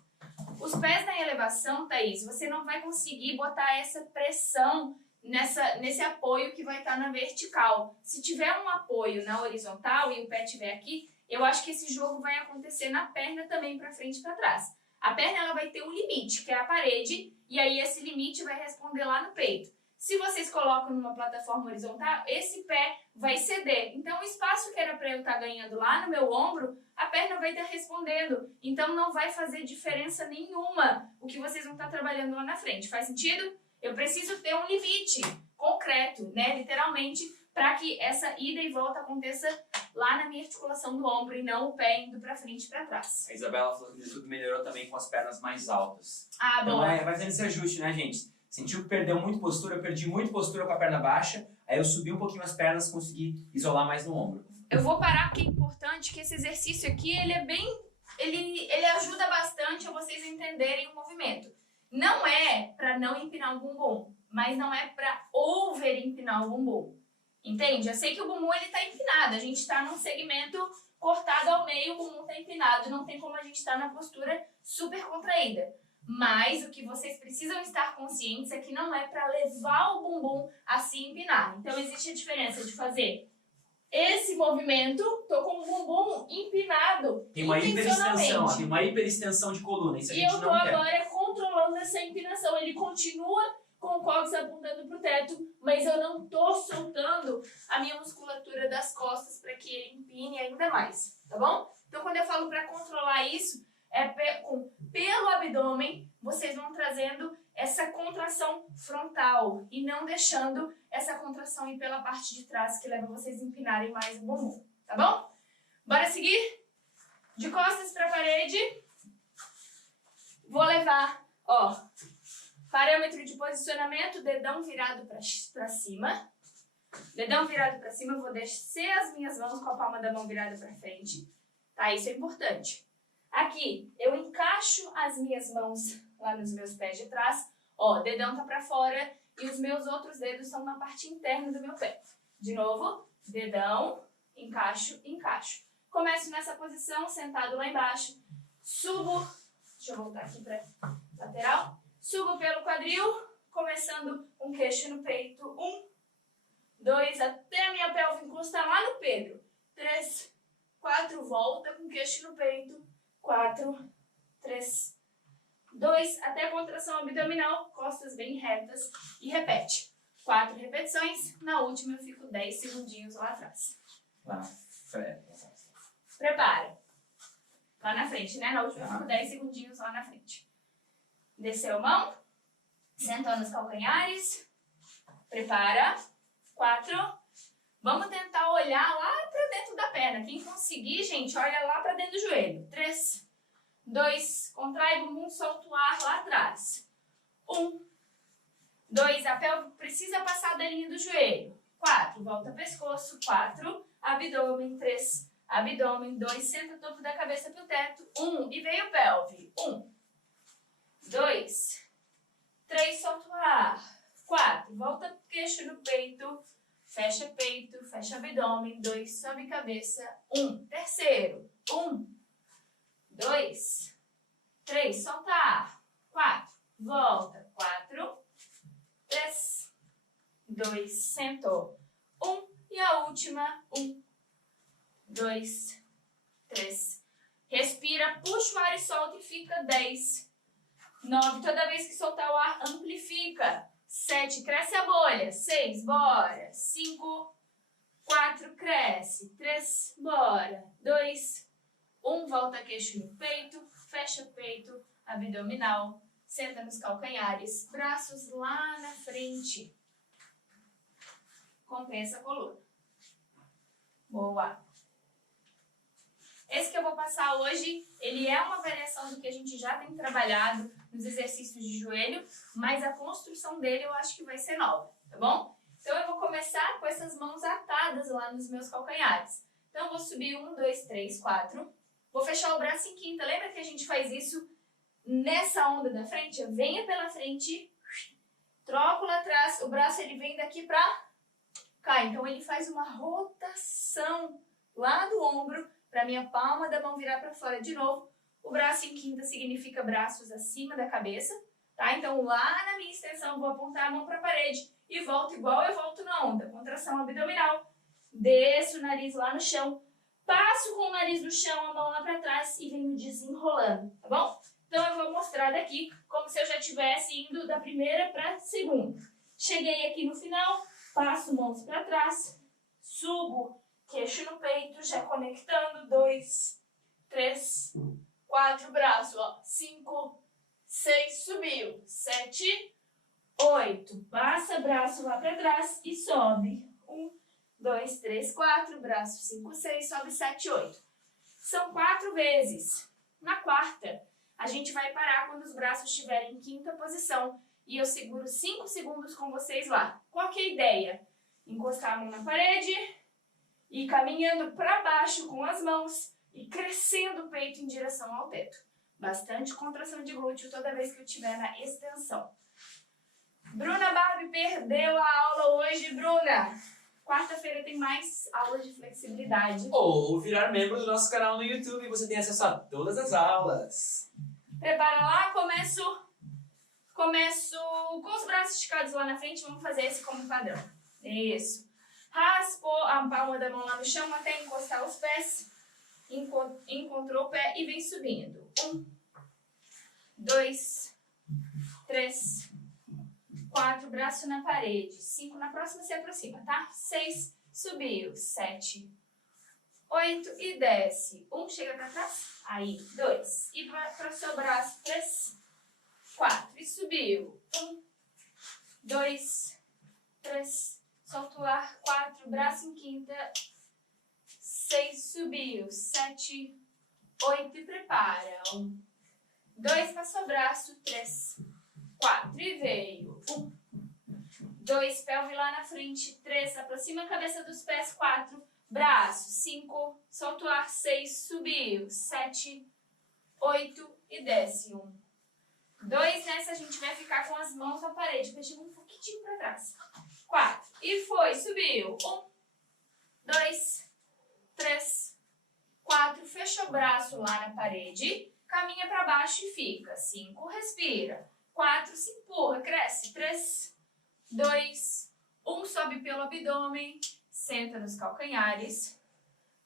Os pés na elevação, Thaís, você não vai conseguir botar essa pressão nesse apoio que vai estar na vertical. Se tiver um apoio na horizontal e o pé estiver aqui, eu acho que esse jogo vai acontecer na perna também para frente e para trás. A perna ela vai ter um limite, que é a parede, e aí esse limite vai responder lá no peito. Se vocês colocam numa plataforma horizontal, esse pé vai ceder. Então, o espaço que era para eu estar ganhando lá no meu ombro, a perna vai estar respondendo. Então, não vai fazer diferença nenhuma o que vocês vão estar trabalhando lá na frente. Faz sentido? Eu preciso ter um limite concreto, né? Literalmente, para que essa ida e volta aconteça lá na minha articulação do ombro e não o pé indo para frente e para trás. A Isabela falou que tudo melhorou também com as pernas mais altas. Ah, bom. Então, vai fazendo esse ajuste, né, gente? Sentiu que perdeu muito postura, eu perdi muito postura com a perna baixa, aí eu subi um pouquinho as pernas, consegui isolar mais no ombro. Eu vou parar porque é importante que esse exercício aqui, ele ajuda bastante a vocês entenderem o movimento. Não é para não empinar o bumbum, mas não é para over empinar o bumbum. Entende? Eu sei que o bumbum ele tá empinado, a gente está num segmento cortado ao meio, o bumbum tá empinado, não tem como a gente estar na postura super contraída. Mas o que vocês precisam estar conscientes é que não é para levar o bumbum a se empinar. Então existe a diferença de fazer esse movimento, tô com o bumbum empinado. Tem uma hiperextensão, tem uma hiperextensão de coluna, isso a gente não quer. E eu tô agora controlando essa empinação, ele continua com o cóccix apontando pro teto, mas eu não tô soltando a minha musculatura das costas para que ele empine ainda mais, tá bom? Então quando eu falo para controlar isso, pelo abdômen, vocês vão trazendo essa contração frontal e não deixando essa contração ir pela parte de trás que leva vocês a empinarem mais o bumbum, tá bom? Bora seguir? De costas para a parede. Vou levar, ó, parâmetro de posicionamento, dedão virado para cima. Dedão virado para cima, eu vou descer as minhas mãos com a palma da mão virada para frente, tá? Isso é importante. Aqui, eu encaixo as minhas mãos lá nos meus pés de trás. Ó, dedão tá pra fora e os meus outros dedos estão na parte interna do meu pé. De novo, dedão, encaixo, encaixo. Começo nessa posição, sentado lá embaixo. Subo, deixa eu voltar aqui pra lateral. Subo pelo quadril, começando um queixo no peito. 1, 2, até a minha pelve encostar lá no Pedro. 3, 4, volta com queixo no peito. 4, 3, 2, até a contração abdominal, costas bem retas e repete. 4 repetições, na última eu fico 10 segundinhos lá atrás. Lá na frente. Prepara. Lá na frente, né? Na última eu fico 10 segundinhos lá na frente. Desceu a mão, sentou nos calcanhares, prepara. 4. Vamos tentar olhar lá para dentro da perna. Quem conseguir, gente, olha lá para dentro do joelho. 3, 2, contrai o bumbum, solta o ar lá atrás. 1, 2, a pelve precisa passar da linha do joelho. 4, volta pescoço. 4, abdômen. 3, abdômen. 2, senta o topo da cabeça pro teto. 1, e veio pelve. 1, 2, 3, solta o ar. 4, volta queixo no peito. Fecha peito, fecha abdômen. 2, sobe cabeça. 1, terceiro. 1, 2, 3, solta ar. 4, volta. 4, 3, 2, sentou. 1, e a última. 1, 2, 3. Respira, puxa o ar e solta e fica 10. 9, toda vez que soltar o ar, amplifica. 7, cresce a bolha. 6, bora. 5, 4, cresce. 3, bora. 2, 1, volta queixo no peito, fecha peito, abdominal, senta nos calcanhares, braços lá na frente. Compensa a coluna. Boa. Esse que eu vou passar hoje, ele é uma variação do que a gente já tem trabalhado nos exercícios de joelho, mas a construção dele eu acho que vai ser nova, tá bom? Então eu vou começar com essas mãos atadas lá nos meus calcanhares. Então, eu vou subir 1, 2, 3, 4. Vou fechar o braço em quinta. Lembra que a gente faz isso nessa onda da frente? Eu venho pela frente, troco lá atrás, o braço ele vem daqui pra cá. Então, ele faz uma rotação lá do ombro pra minha palma da mão virar pra fora de novo. O braço em quinta significa braços acima da cabeça, tá? Então, lá na minha extensão, eu vou apontar a mão pra parede e volto igual eu volto na onda. Contração abdominal. Desço o nariz lá no chão. Passo com o nariz no chão, a mão lá pra trás e venho desenrolando, tá bom? Então, eu vou mostrar daqui como se eu já estivesse indo da primeira pra segunda. Cheguei aqui no final, passo mãos pra trás, subo, queixo no peito, já conectando. 2, 3, 4, braço, ó. 5, 6, subiu. 7, 8, passa braço lá pra trás e sobe. 1, 2, 3, 4, braço, 5, 6, sobe 7, 8. São 4 vezes. Na quarta, a gente vai parar quando os braços estiverem em quinta posição e eu seguro 5 segundos com vocês lá. Qual que é a ideia? Encostar a mão na parede e caminhando para baixo com as mãos e crescendo o peito em direção ao teto. Bastante contração de glúteo toda vez que eu estiver na extensão. Bruna Barbie perdeu a aula hoje, Bruna. Quarta-feira tem mais aulas de flexibilidade. Ou virar membro do nosso canal no YouTube e você tem acesso a todas as aulas. Prepara lá, começo com os braços esticados lá na frente, vamos fazer esse como padrão. Isso. Raspou a palma da mão lá no chão até encostar os pés. Encontrou o pé e vem subindo. 1, 2, 3, 4, braço na parede. 5, na próxima se aproxima, tá? 6, subiu. 7, 8 e desce. 1, chega pra trás. Aí, 2. E para o seu braço. 3, 4. E subiu. 1, 2, 3. Solta o ar. 4, braço em quinta. 6, subiu. 7, 8 e prepara. 1, 2, passou o braço. 3, 4 e veio. 1, 2, pelve lá na frente. 3, aproxima a cabeça dos pés. 4, braço. 5, solta o ar. 6, subiu. 7, 8 e desce. 1, 2, nessa a gente vai ficar com as mãos na parede, puxando um pouquinho para trás. 4, e foi, subiu. 1, 2, 3, 4, fecha o braço lá na parede, caminha para baixo e fica. 5, respira. 4, se empurra, cresce. 3, 2, 1, sobe pelo abdômen, senta nos calcanhares.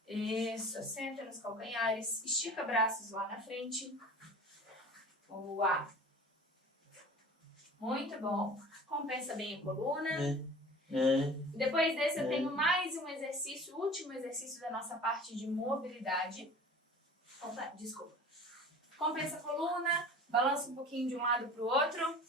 Isso, senta nos calcanhares, estica braços lá na frente. Boa. Muito bom. Compensa bem a coluna. Depois desse eu tenho mais um exercício, o último exercício da nossa parte de mobilidade. Opa, desculpa. Compensa a coluna, balança um pouquinho de um lado para o outro.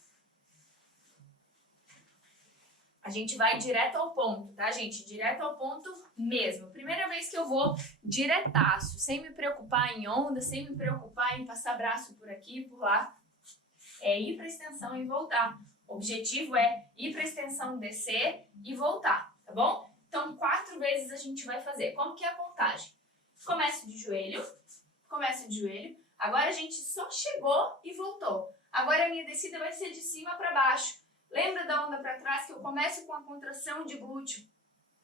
A gente vai direto ao ponto, tá, gente? Direto ao ponto mesmo. Primeira vez que eu vou diretaço, sem me preocupar em onda, sem me preocupar em passar braço por aqui e por lá. É ir para extensão e voltar. O objetivo é ir para extensão, descer e voltar, tá bom? Então, 4 vezes a gente vai fazer. Como que é a contagem? Começa de joelho. Agora a gente só chegou e voltou. Agora a minha descida vai ser de cima para baixo. Lembra da onda para trás que eu começo com a contração de glúteo?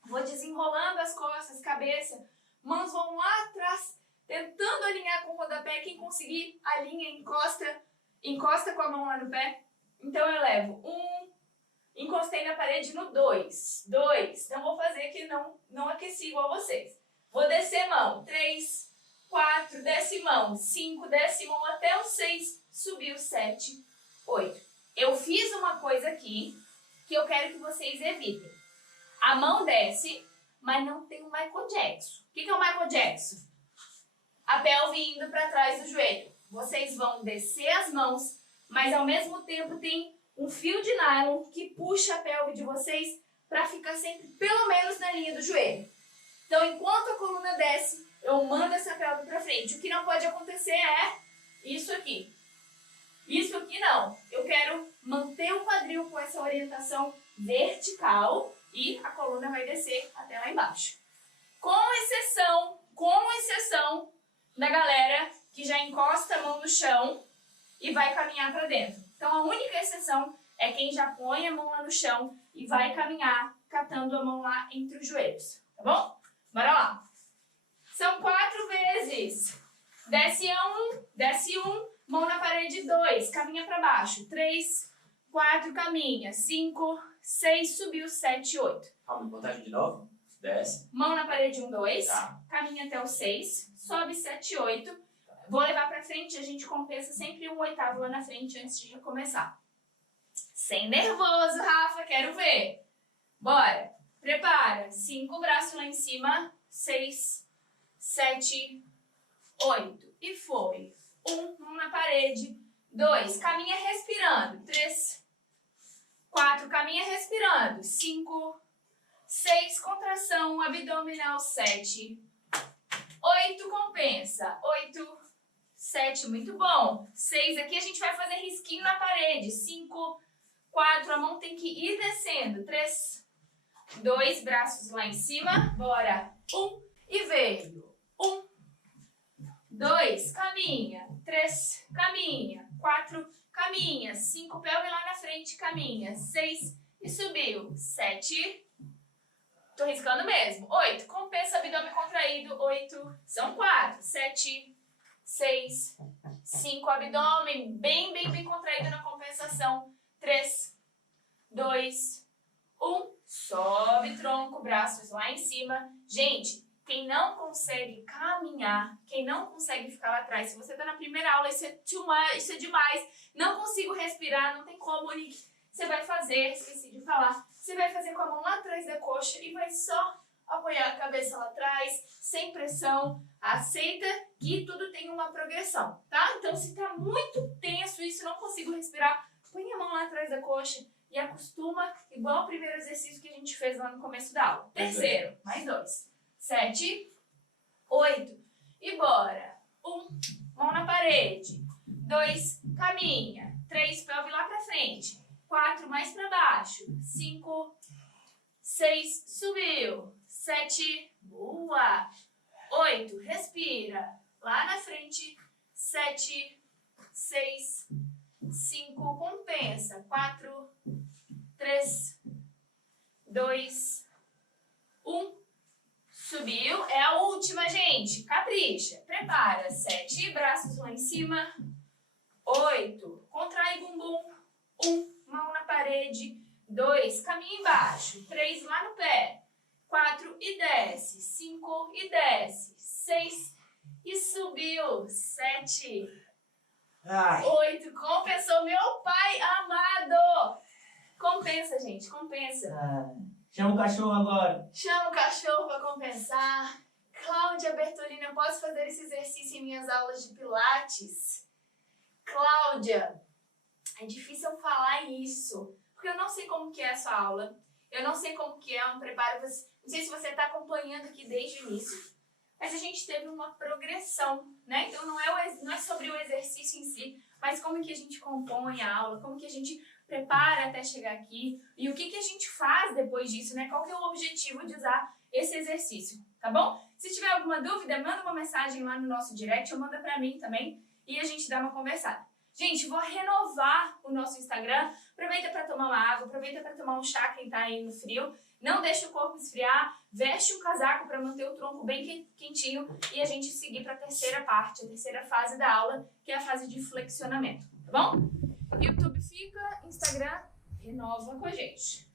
Vou desenrolando as costas, cabeça. Mãos vão lá atrás, tentando alinhar com o rodapé. Quem conseguir, alinha, encosta com a mão lá no pé. Então eu levo 1, encostei na parede no 2. Não vou fazer que não aqueci igual vocês. Vou descer mão. 3, 4, desce mão. 5, desce mão até o 6, subiu 7, 8. Eu fiz uma coisa aqui que eu quero que vocês evitem. A mão desce, mas não tem o Michael Jackson. O que é o Michael Jackson? A pelve indo para trás do joelho. Vocês vão descer as mãos, mas ao mesmo tempo tem um fio de nylon que puxa a pelve de vocês para ficar sempre pelo menos na linha do joelho. Então, enquanto a coluna desce, eu mando essa pelve para frente. O que não pode acontecer é isso aqui. Isso aqui não. Eu quero manter o quadril com essa orientação vertical e a coluna vai descer até lá embaixo. Com exceção da galera que já encosta a mão no chão e vai caminhar para dentro. Então, a única exceção é quem já põe a mão lá no chão e vai caminhar catando a mão lá entre os joelhos, tá bom? Bora lá. São 4 vezes. Desce um, mão na parede, 2, caminha para baixo, 3, 4, caminha, 5, 6, subiu, 7, 8. Calma, contagem de novo. Desce. Mão na parede, 1, 2, Tá. caminha até o 6, sobe 7, 8. Vou levar para frente, a gente compensa sempre 1/8 lá na frente antes de recomeçar. Sem nervoso, Rafa, quero ver. Bora. Prepara. 5, braço lá em cima, 6, 7, 8. E foi. 1, mão na parede. 2, caminha respirando. 3, 4, caminha respirando. 5, 6, contração abdominal. 7, 8, compensa. 8, 7, muito bom. 6, aqui a gente vai fazer risquinho na parede. 5, 4, a mão tem que ir descendo. 3, 2, braços lá em cima. Bora. 1 e veio. 1, 2, caminha. 3, caminha. 4, caminha. 5, pelve lá na frente, caminha. 6 e subiu. 7, tô riscando mesmo. 8, compensa abdômen contraído. 8, são 4. 7, 6, 5, abdômen bem contraído na compensação. 3, 2, 1, sobe tronco, braços lá em cima. Gente, quem não consegue caminhar, quem não consegue ficar lá atrás, se você tá na primeira aula, isso é demais, não consigo respirar, não tem como, Nick. Você vai fazer, esqueci de falar, você vai fazer com a mão lá atrás da coxa e vai só apoiar a cabeça lá atrás, sem pressão. Aceita que tudo tem uma progressão, tá? Então, se tá muito tenso isso, não consigo respirar, põe a mão lá atrás da coxa e acostuma, igual o primeiro exercício que a gente fez lá no começo da aula. Terceiro, mais 2. 7, 8. E bora. 1, mão na parede. 2, caminha. 3, pelve lá pra frente. 4, mais pra baixo. 5, 6, subiu. 7, boa. 8, respira. Lá na frente. 7, 6, 5, compensa. 4, 3, 2, 1. Subiu. É a última, gente. Capricha. Prepara. 7, braços lá em cima. 8, contrai bumbum. 1, mão na parede. 2, caminha embaixo. 3, lá no pé. 4 e desce. 5 e desce. 6 e subiu. 7, 8, compensou, meu pai amado. Compensa, gente, compensa. Chama o cachorro agora. Chama o cachorro para compensar. Cláudia Bertolini, eu posso fazer esse exercício em minhas aulas de pilates? Cláudia, é difícil eu falar isso, porque eu não sei como que é a sua aula. Eu não sei como que é um preparo. Não sei se você está acompanhando aqui desde o início, mas a gente teve uma progressão, né? Então não é sobre o exercício em si, mas como que a gente compõe a aula, como que a gente prepara até chegar aqui e o que a gente faz depois disso, né? Qual que é o objetivo de usar esse exercício, tá bom? Se tiver alguma dúvida, manda uma mensagem lá no nosso direct ou manda pra mim também e a gente dá uma conversada. Gente, vou renovar o nosso Instagram. Aproveita para tomar uma água, aproveita para tomar um chá quem tá aí no frio. Não deixa o corpo esfriar, veste um casaco para manter o tronco bem quentinho e a gente seguir para a terceira parte, a terceira fase da aula, que é a fase de flexionamento, tá bom? YouTube fica, Instagram renova com a gente.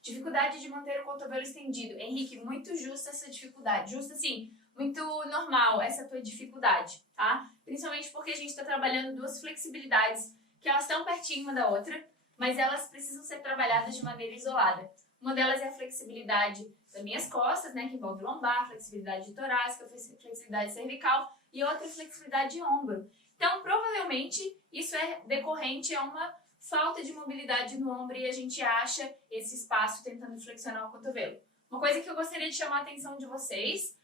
Dificuldade de manter o cotovelo estendido. Henrique, muito justa essa dificuldade. Justa, assim, muito normal essa tua dificuldade, tá? Principalmente porque a gente está trabalhando duas flexibilidades que elas estão pertinho uma da outra, mas elas precisam ser trabalhadas de maneira isolada. Uma delas é a flexibilidade das minhas costas, né, que envolve lombar, flexibilidade torácica, flexibilidade cervical e outra flexibilidade de ombro. Então, provavelmente, isso é decorrente a uma falta de mobilidade no ombro e a gente acha esse espaço tentando flexionar o cotovelo. Uma coisa que eu gostaria de chamar a atenção de vocês,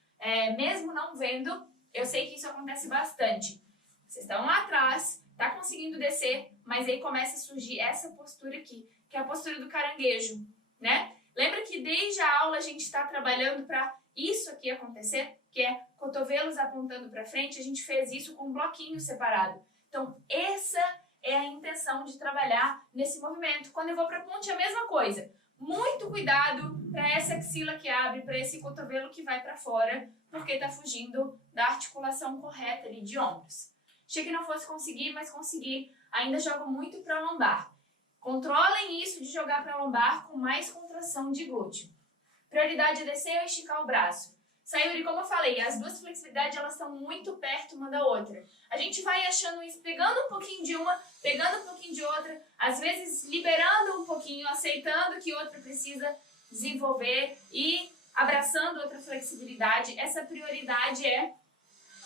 mesmo não vendo, eu sei que isso acontece bastante. Vocês estão lá atrás, tá conseguindo descer, mas aí começa a surgir essa postura aqui, que é a postura do caranguejo, né? Lembra que desde a aula a gente está trabalhando para isso aqui acontecer, que é cotovelos apontando para frente, a gente fez isso com um bloquinho separado. Então, essa é a intenção de trabalhar nesse movimento. Quando eu vou para a ponte, é a mesma coisa. Muito cuidado para essa axila que abre, para esse cotovelo que vai para fora, porque está fugindo da articulação correta ali de ombros. Achei que não fosse conseguir, mas consegui. Ainda jogo muito para lombar. Controlem isso de jogar para lombar com mais contração de glúteo. Prioridade é descer ou esticar o braço. Sayuri, como eu falei, as duas flexibilidades elas estão muito perto uma da outra. A gente vai achando isso, pegando um pouquinho de uma, pegando um pouquinho de outra, às vezes liberando um pouquinho, aceitando que outra precisa desenvolver e abraçando outra flexibilidade. Essa prioridade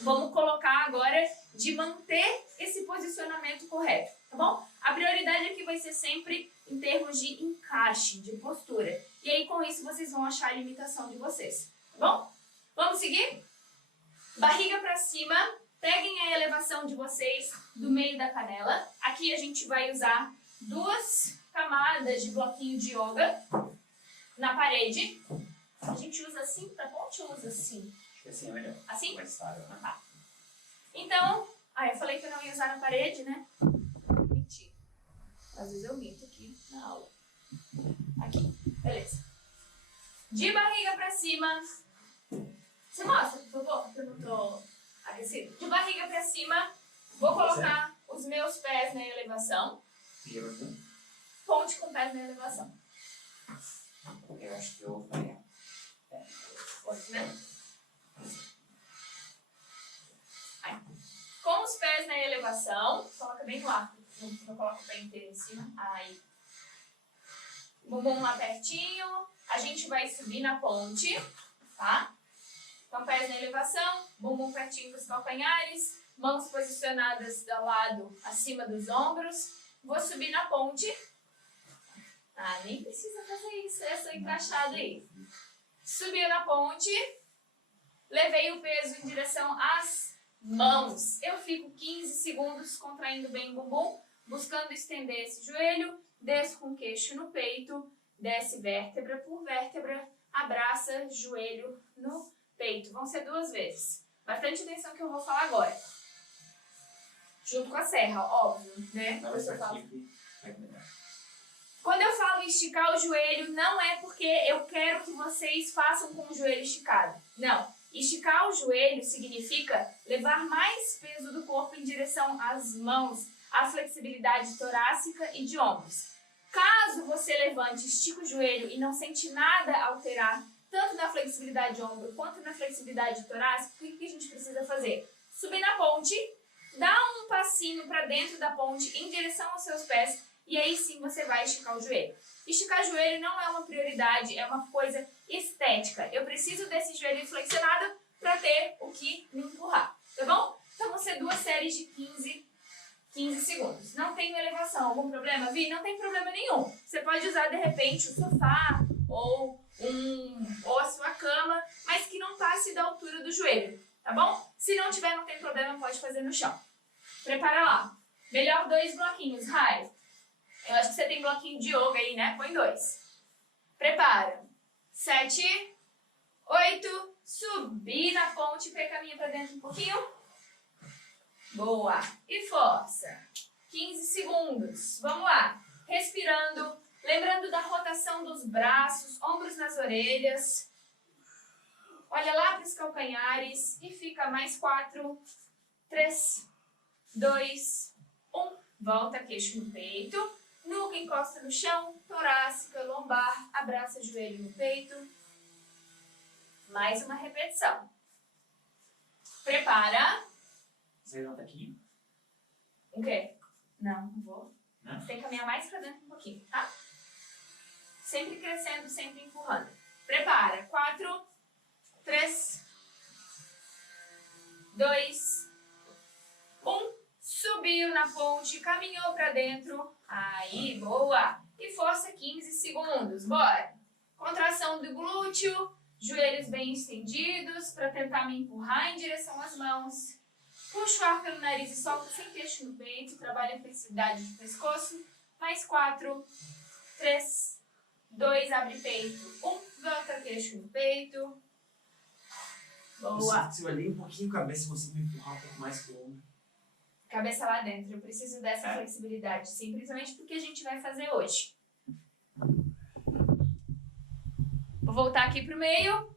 vamos colocar agora de manter esse posicionamento correto, tá bom? A prioridade aqui vai ser sempre em termos de encaixe, de postura. E aí com isso vocês vão achar a limitação de vocês, tá bom? Vamos seguir? Barriga para cima, peguem a elevação de vocês do meio da canela. Aqui a gente vai usar 2 camadas de bloquinho de yoga na parede. A gente usa assim para ponte ou usa assim? Acho que assim é melhor. Assim? Mais estável, né? Tá. Então, eu falei que eu não ia usar na parede, né? Mentira. Às vezes eu minto aqui na aula. Aqui, beleza. De barriga para cima. Você mostra, por favor, porque eu não tô aquecido. De barriga pra cima, vou colocar os meus pés na elevação. Ponte com pés na elevação. Eu acho que eu vou falhar. Pode, né? Aí. Com os pés na elevação, coloca bem no ar. Não coloca o pé inteiro em cima. Aí. Bumbum lá pertinho. A gente vai subir na ponte, tá? Então, pés na elevação, bumbum pertinho dos calcanhares, mãos posicionadas do lado acima dos ombros. Vou subir na ponte. Nem precisa fazer isso, essa encaixada aí. Subiu na ponte, levei o peso em direção às mãos. Eu fico 15 segundos contraindo bem o bumbum, buscando estender esse joelho, desço com o queixo no peito, desce vértebra por vértebra, abraça joelho no peito. Vão ser 2 vezes. Bastante atenção que eu vou falar agora. Junto com a serra, óbvio, né? Quando eu falo esticar o joelho, não é porque eu quero que vocês façam com o joelho esticado. Não. Esticar o joelho significa levar mais peso do corpo em direção às mãos, à flexibilidade torácica e de ombros. Caso você levante, estica o joelho e não sente nada alterar, tanto na flexibilidade de ombro quanto na flexibilidade torácica, o que a gente precisa fazer? Subir na ponte, dar um passinho para dentro da ponte em direção aos seus pés e aí sim você vai esticar o joelho. Esticar o joelho não é uma prioridade, é uma coisa estética. Eu preciso desse joelho flexionado para ter o que me empurrar, tá bom? Então vão ser 2 séries de 15 segundos. Não tem elevação, algum problema, Vi? Não tem problema nenhum. Você pode usar de repente o sofá ou a sua cama, mas que não passe da altura do joelho, tá bom? Se não tiver, não tem problema, pode fazer no chão. Prepara lá. Melhor 2 bloquinhos, Rai. Eu acho que você tem bloquinho de yoga aí, né? Põe 2. Prepara. 7, 8, subir na ponte, caminha pra dentro um pouquinho. Boa. E força. 15 segundos. Vamos lá. Respirando. Lembrando da rotação dos braços, ombros nas orelhas. Olha lá para os calcanhares e fica mais 4, 3, 2, 1. Volta queixo no peito. Nuca encosta no chão, torácica, lombar, abraça joelho no peito. Mais uma repetição. Prepara. Você não tá aqui? O quê? Não vou. Não? Você tem que caminhar mais para dentro um pouquinho, tá? Sempre crescendo, sempre empurrando. Prepara. 4, 3, 2, 1. Subiu na ponte, caminhou para dentro. Aí, boa. E força 15 segundos. Bora. Contração do glúteo. Joelhos bem estendidos para tentar me empurrar em direção às mãos. Puxa o ar pelo nariz e solta sem queixo no peito. Trabalha a flexibilidade do pescoço. Mais 4, 3, 2, abre peito. 1, volta queixo no peito. Eu Boa. sinto que se eu ali um pouquinho a cabeça, você me empurrar um pouco mais pro ombro. Cabeça lá dentro. Eu preciso dessa flexibilidade, sim, principalmente porque a gente vai fazer hoje. Vou voltar aqui pro meio.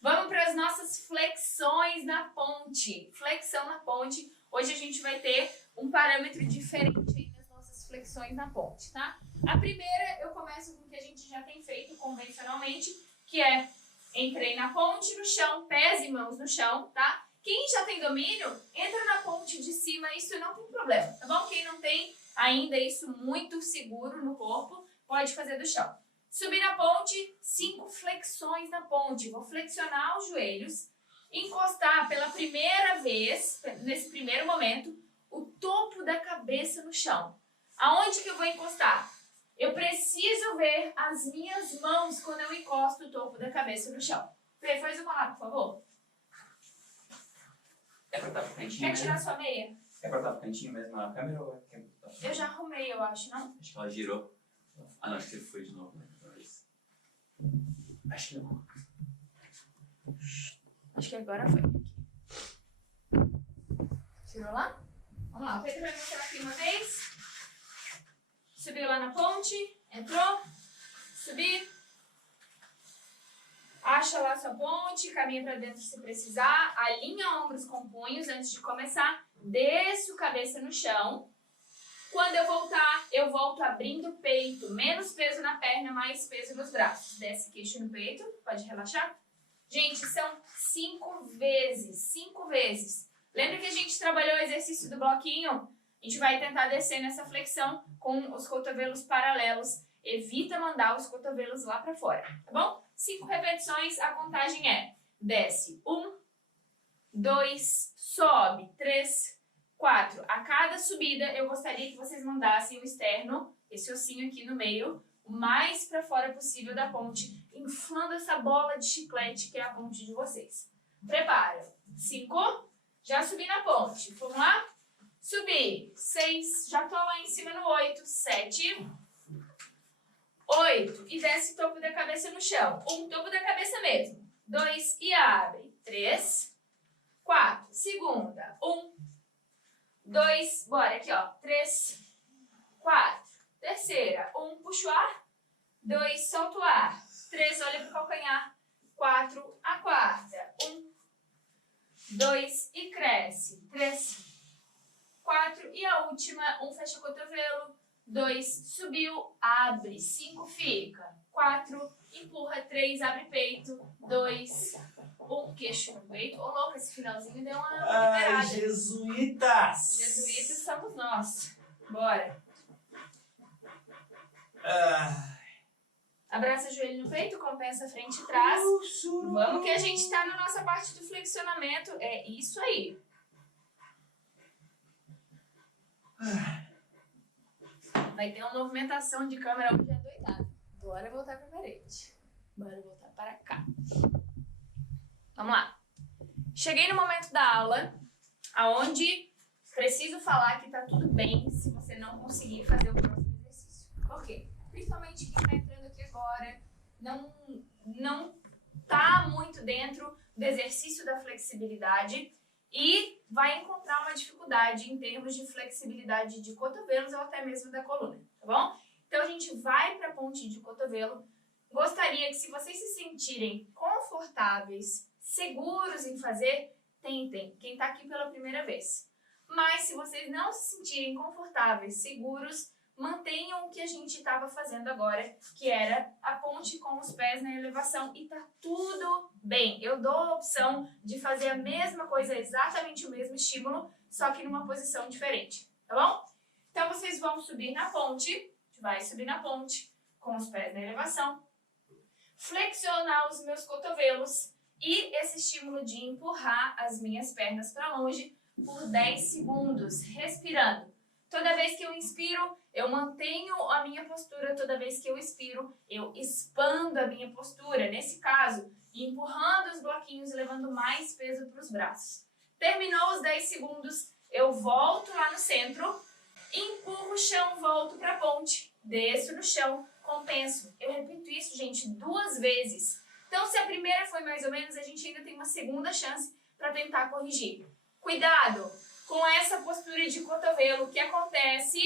Vamos para as nossas flexões na ponte. Flexão na ponte. Hoje a gente vai ter um parâmetro diferente aí nas nossas flexões na ponte, tá? A primeira eu começo com o que a gente já tem feito convencionalmente, que é entrei na ponte, no chão, pés e mãos no chão, tá? Quem já tem domínio, entra na ponte de cima, isso não tem problema, tá bom? Quem não tem ainda isso muito seguro no corpo, pode fazer do chão. Subir na ponte, 5 flexões na ponte. Vou flexionar os joelhos, encostar pela primeira vez, nesse primeiro momento, o topo da cabeça no chão. Aonde que eu vou encostar? Eu preciso ver as minhas mãos quando eu encosto o topo da cabeça no chão. Fê, faz uma lá, por favor. É pra estar pro cantinho Quer mesmo? tirar sua meia? É pra estar pro cantinho mesmo a câmera ou é que Eu já arrumei, eu acho, não? Acho que ela girou. Ah, não, acho que ele foi de novo, né? Acho que não. Acho que agora foi. Tirou lá? Vamos lá, o Pedro vai mostrar aqui uma vez. Subiu lá na ponte, entrou, subir. Acha lá sua ponte, caminha pra dentro se precisar, alinha ombros com punhos antes de começar, desço cabeça no chão. Quando eu volto abrindo o peito, menos peso na perna, mais peso nos braços. Desce queixo no peito, pode relaxar. Gente, são 5 vezes, 5 vezes. Lembra que a gente trabalhou o exercício do bloquinho? A gente vai tentar descer nessa flexão com os cotovelos paralelos. Evita mandar os cotovelos lá pra fora, tá bom? 5 repetições, a contagem é: desce 1, 2, sobe 3, 4. A cada subida, eu gostaria que vocês mandassem o externo, esse ossinho aqui no meio, o mais pra fora possível da ponte, inflando essa bola de chiclete que é a ponte de vocês. Prepara. 5. Já subi na ponte. Vamos lá? Subi. 6. Já tô lá em cima no 8. 7. 8. E desce o topo da cabeça no chão. 1. Topo da cabeça mesmo. 2. E abre. 3. 4. Segunda. 1. 2. Bora aqui, ó. 3. 4. Terceira. 1. Puxa o ar. 2. Solta o ar. 3. Olha pro calcanhar. 4. A quarta. 1. 2 e cresce. 3, 4 e a última. 1 fecha o cotovelo. 2 subiu, abre. 5 fica. 4 empurra. 3 abre peito. 2, 1 queixo no peito. Ô louco, esse finalzinho deu uma liberada. Ai, jesuítas! Jesuítas somos nós. Bora. Abraça o joelho no peito, compensa frente e trás. Vamos que a gente tá na nossa parte do flexionamento. É isso aí. Vai ter uma movimentação de câmera hoje adoidada. Bora voltar pra parede. Bora voltar para cá. Vamos lá. Cheguei no momento da aula, aonde preciso falar que tá tudo bem se você não conseguir fazer o próximo exercício. Por quê? Principalmente quem tá entrando aqui agora, não tá muito dentro do exercício da flexibilidade e vai encontrar uma dificuldade em termos de flexibilidade de cotovelos ou até mesmo da coluna, tá bom? Então a gente vai para a ponte de cotovelo. Gostaria que, se vocês se sentirem confortáveis, seguros em fazer, tentem. Quem tá aqui pela primeira vez. Mas se vocês não se sentirem confortáveis, seguros, mantenham o que a gente estava fazendo agora, que era a ponte com os pés na elevação, e tá tudo bem. Eu dou a opção de fazer a mesma coisa, exatamente o mesmo estímulo, só que numa posição diferente, tá bom? Então vocês vão subir na ponte, a gente vai subir na ponte com os pés na elevação, flexionar os meus cotovelos e esse estímulo de empurrar as minhas pernas para longe por 10 segundos, respirando. Toda vez que eu inspiro, eu mantenho a minha postura. Toda vez que eu expiro, eu expando a minha postura. Nesse caso, empurrando os bloquinhos e levando mais peso para os braços. Terminou os 10 segundos, eu volto lá no centro, empurro o chão, volto para a ponte, desço no chão, compenso. Eu repito isso, gente, 2 vezes. Então, se a primeira foi mais ou menos, a gente ainda tem uma segunda chance para tentar corrigir. Cuidado com essa postura de cotovelo que acontece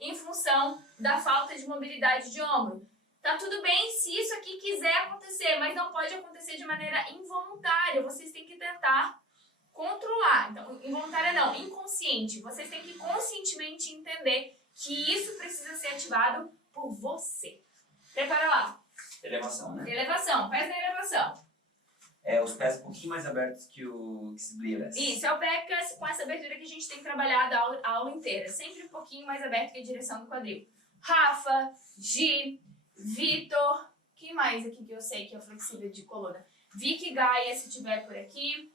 em função da falta de mobilidade de ombro. Tá tudo bem se isso aqui quiser acontecer, mas não pode acontecer de maneira involuntária. Vocês têm que tentar controlar. Então, involuntária não, inconsciente. Vocês têm que conscientemente entender que isso precisa ser ativado por você. Prepara lá. Elevação, né? Elevação, pés na elevação. Os pés um pouquinho mais abertos que se livra. Isso, é o pé com essa abertura que a gente tem trabalhado a aula inteira. Sempre um pouquinho mais aberto que a direção do quadril. Rafa, Gi, Vitor. Quem mais aqui que eu sei que é flexível de coluna? Vicky, Gaia, se tiver por aqui.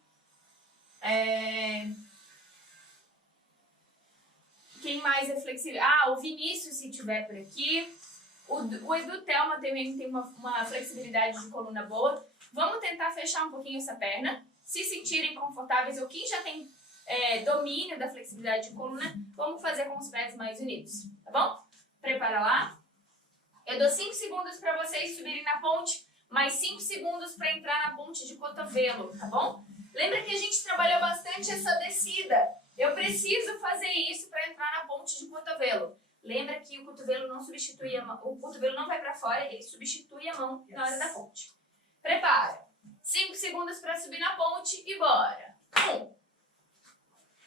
Quem mais é flexível? O Vinícius, se tiver por aqui. O Edu Thelma também tem uma flexibilidade de coluna boa. Vamos tentar fechar um pouquinho essa perna. Se sentirem confortáveis ou quem já tem domínio da flexibilidade de coluna, vamos fazer com os pés mais unidos, tá bom? Prepara lá. Eu dou 5 segundos para vocês subirem na ponte, mais 5 segundos para entrar na ponte de cotovelo, tá bom? Lembra que a gente trabalhou bastante essa descida. Eu preciso fazer isso para entrar na ponte de cotovelo. Lembra que o cotovelo não substitui a mão, o cotovelo não vai para fora, ele substitui a mão na hora da ponte. Prepara. 5 segundos para subir na ponte e bora. 1,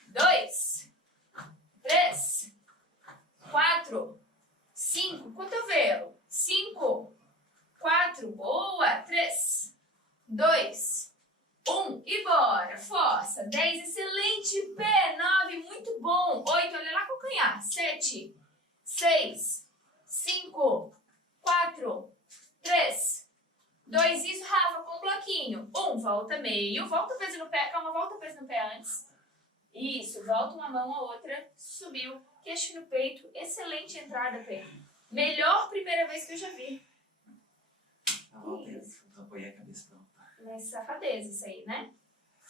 2, 3, 4, 5, cotovelo. 5, 4, boa. 3, 2, 1 e bora. Força. 10, excelente. Pé. 9, muito bom. 8, olha lá, calcanhar. 7, 6, 5, 4, 3, 2, isso, Rafa, com um bloquinho. 1, volta meio, volta o peso no pé, calma, volta o peso no pé antes. Isso, volta uma mão, a outra, subiu, queixo no peito, excelente entrada, pé. Melhor primeira vez que eu já vi. Isso. Apoiei a cabeça pra voltar. Mas safadeza isso aí, né?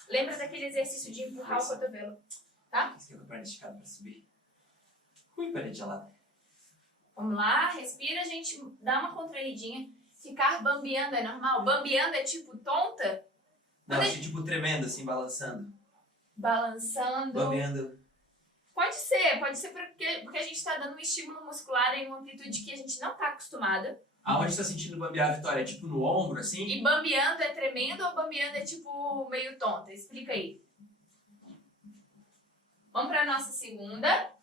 Lembra daquele exercício de empurrar o cotovelo, tá? Esqueci com a perna esticada pra subir. Perna gelada. Vamos lá, respira, gente, dá uma contraídinha. Ficar bambeando é normal? Bambeando é tipo tonta? Não, achei tipo tremendo, assim, balançando. Balançando. Bambeando. Pode ser porque a gente está dando um estímulo muscular em uma amplitude que a gente não está acostumada. Aonde tá sentindo bambear, Vitória? É tipo no ombro, assim? E bambeando é tremendo ou bambeando é tipo meio tonta? Explica aí. Vamos para a nossa segunda.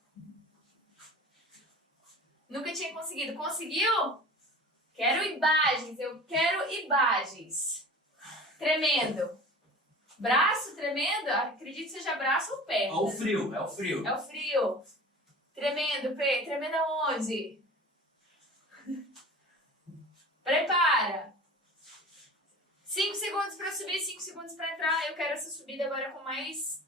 Nunca tinha conseguido. Conseguiu? Quero imagens, eu quero imagens. Tremendo. Braço tremendo? Acredito que seja braço ou perna. É o frio, é o frio. É o frio. Tremendo, Pê. Tremendo aonde? Prepara. 5 segundos para subir, 5 segundos para entrar. Eu quero essa subida agora com mais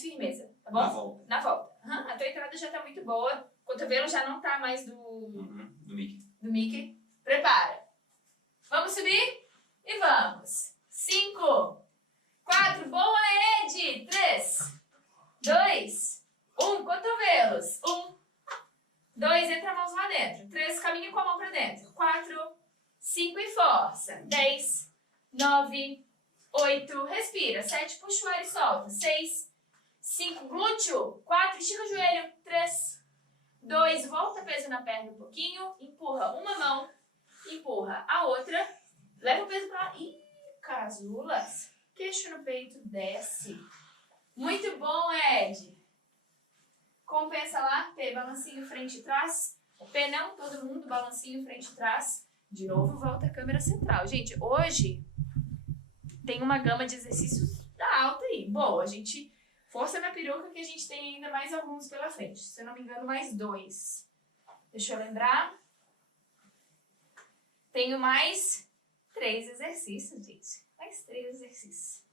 firmeza, tá bom? Na volta. Na volta. A tua entrada já tá muito boa. O cotovelo já não tá mais Do Mickey. do Mickey. Prepara. Vamos subir? E vamos. 5, 4, boa, Ed. 3, 2, 1, cotovelos. 1, 2, entra a mãos lá dentro. 3, caminha com a mão pra dentro. 4, 5 e força. 10, 9, 8, respira. 7, puxa o ar e solta. 6, 5, glúteo. 4, estica o joelho. 3, 2, volta peso na perna um pouquinho. Empurra uma mão. Empurra a outra. Leva o peso pra lá. Ih, casulas. Queixo no peito, desce. Muito bom, Ed. Compensa lá, P, balancinho frente e trás. P não, todo mundo, balancinho frente e trás. De novo, volta a câmera central. Gente, hoje tem uma gama de exercícios da alta aí. Boa, a gente força na peruca que a gente tem ainda mais alguns pela frente. Se eu não me engano, mais 2. Deixa eu lembrar. Tenho mais 3 exercícios, gente. Mais 3 exercícios.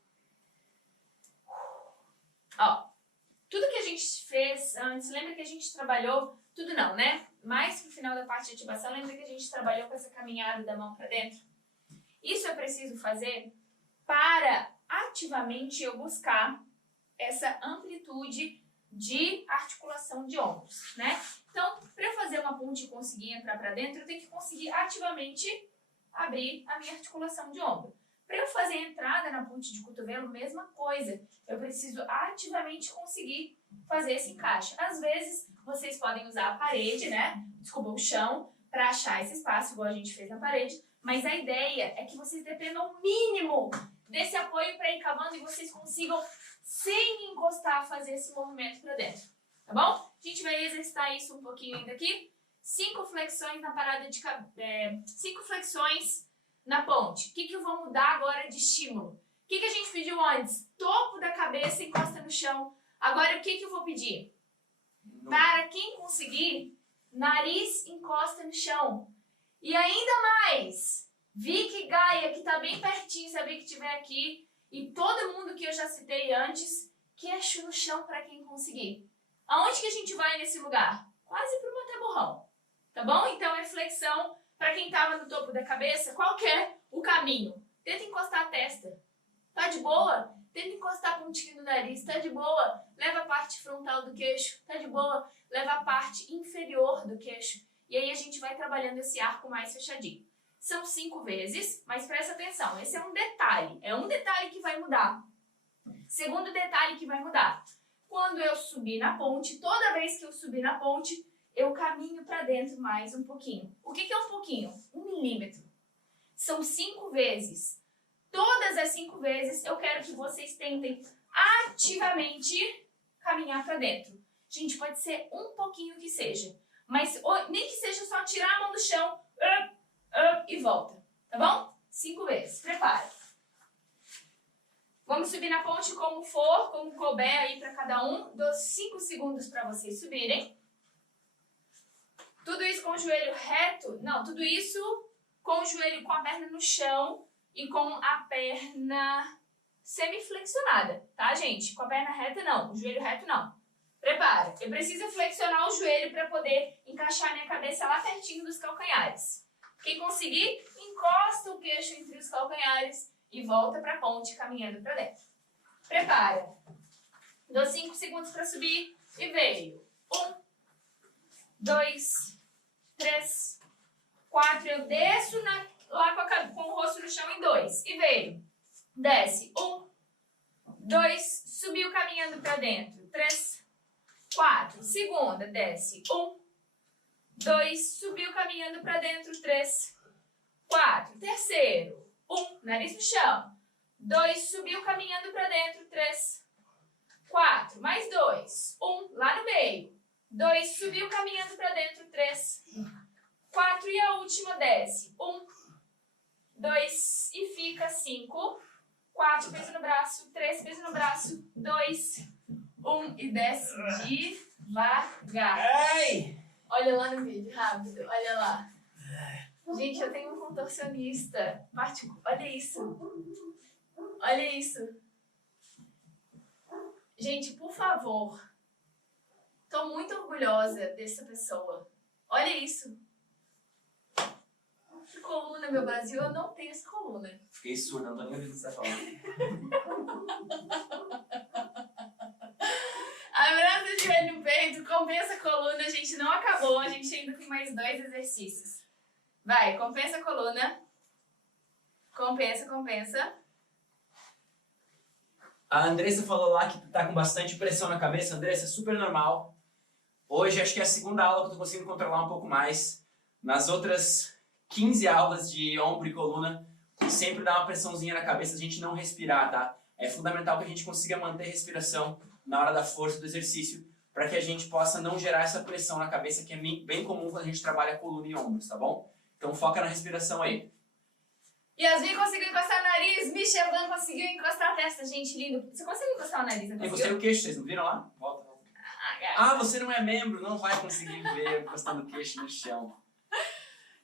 Ó, tudo que a gente fez antes, lembra que a gente trabalhou, tudo não, né? Mais pro final da parte de ativação, lembra que a gente trabalhou com essa caminhada da mão pra dentro? Isso eu preciso fazer para ativamente eu buscar essa amplitude de articulação de ombros, né? Então, para eu fazer uma ponte e conseguir entrar para dentro, eu tenho que conseguir ativamente abrir a minha articulação de ombro. Para eu fazer a entrada na ponte de cotovelo, mesma coisa. Eu preciso ativamente conseguir fazer esse encaixe. Às vezes, vocês podem usar a parede, né? Desculpa, o chão, para achar esse espaço, igual a gente fez na parede. Mas a ideia é que vocês dependam o mínimo desse apoio para ir cavando e vocês consigam, sem encostar, fazer esse movimento para dentro. Tá bom? A gente vai exercitar isso um pouquinho ainda aqui. 5 flexões na parada de 5 flexões na ponte. O que eu vou mudar agora de estímulo? O que a gente pediu antes? Topo da cabeça encosta no chão. Agora o que eu vou pedir? Para quem conseguir, nariz encosta no chão. E ainda mais, Vicky, Gaia, que tá bem pertinho, se a Vicky estiver aqui, e todo mundo que eu já citei antes, queixo no chão para quem conseguir. Aonde que a gente vai nesse lugar? Quase pro Monte-Borrão, tá bom? Então é flexão para quem tava no topo da cabeça. Qual que é o caminho? Tenta encostar a testa. Tá de boa? Tenta encostar a pontinha do nariz. Tá de boa? Leva a parte frontal do queixo. Tá de boa? Leva a parte inferior do queixo. E aí a gente vai trabalhando esse arco mais fechadinho. São 5 vezes, mas presta atenção, esse é um detalhe. É um detalhe que vai mudar. Segundo detalhe que vai mudar. Quando eu subir na ponte, toda vez que eu subir na ponte, eu caminho para dentro mais um pouquinho. O que é um pouquinho? 1 milímetro. São 5 vezes. Todas as 5 vezes eu quero que vocês tentem ativamente caminhar para dentro. Gente, pode ser um pouquinho que seja. Mas nem que seja só tirar a mão do chão e volta, tá bom? 5 vezes, prepara. Vamos subir na ponte como for, como couber aí para cada um. Dou 5 segundos para vocês subirem. Tudo isso com o joelho reto? Não, tudo isso com o joelho, com a perna no chão e com a perna semiflexionada, tá, gente? Com a perna reta não, o joelho reto não. Prepara, eu preciso flexionar o joelho para poder encaixar minha cabeça lá pertinho dos calcanhares. Quem conseguir, encosta o queixo entre os calcanhares e volta para a ponte caminhando para dentro. Prepara. Dou 5 segundos para subir e veio. 1, 2, 3, 4. Eu desço lá com o rosto no chão em 2 e veio. Desce. 1, 2, subiu caminhando para dentro. 3, 4. Segunda, desce. 1, 2, subiu caminhando para dentro. 3, 4. Terceiro. 1, nariz no chão. 2, subiu caminhando para dentro. 3, 4. Mais 2. 1, lá no meio. 2, subiu caminhando para dentro. 3, 4. E a última desce. 1, 2 e fica. 5, 4, peso no braço. 3, peso no braço. 2, 1 e desce devagar. Ai! Olha lá no vídeo, rápido, olha lá. Gente, eu tenho um contorcionista. Olha isso. Olha isso. Gente, por favor. Tô muito orgulhosa dessa pessoa. Olha isso. Que coluna, meu Brasil. Eu não tenho essa coluna. Fiquei surda, não tô nem ouvindo o que você tá falando. Abraça o joelho no peito, compensa a coluna. A gente não acabou, a gente ainda tem mais 2 exercícios. Vai, compensa a coluna. Compensa, compensa. A Andressa falou lá que tá com bastante pressão na cabeça. Andressa, é super normal. Hoje acho que é a segunda aula que eu tô conseguindo controlar um pouco mais. Nas outras 15 aulas de ombro e coluna, sempre dá uma pressãozinha na cabeça, a gente não respirar, tá? É fundamental que a gente consiga manter a respiração na hora da força do exercício, para que a gente possa não gerar essa pressão na cabeça, que é bem comum quando a gente trabalha coluna e ombros, tá bom? Então foca na respiração aí. Yasmin conseguiu encostar o nariz, Michevan conseguiu encostar a testa. Gente, lindo. Você conseguiu encostar o nariz, não Eu encostei o queixo, vocês não viram lá? Volta. Ah, você não é membro, não vai conseguir ver encostando o queixo no chão.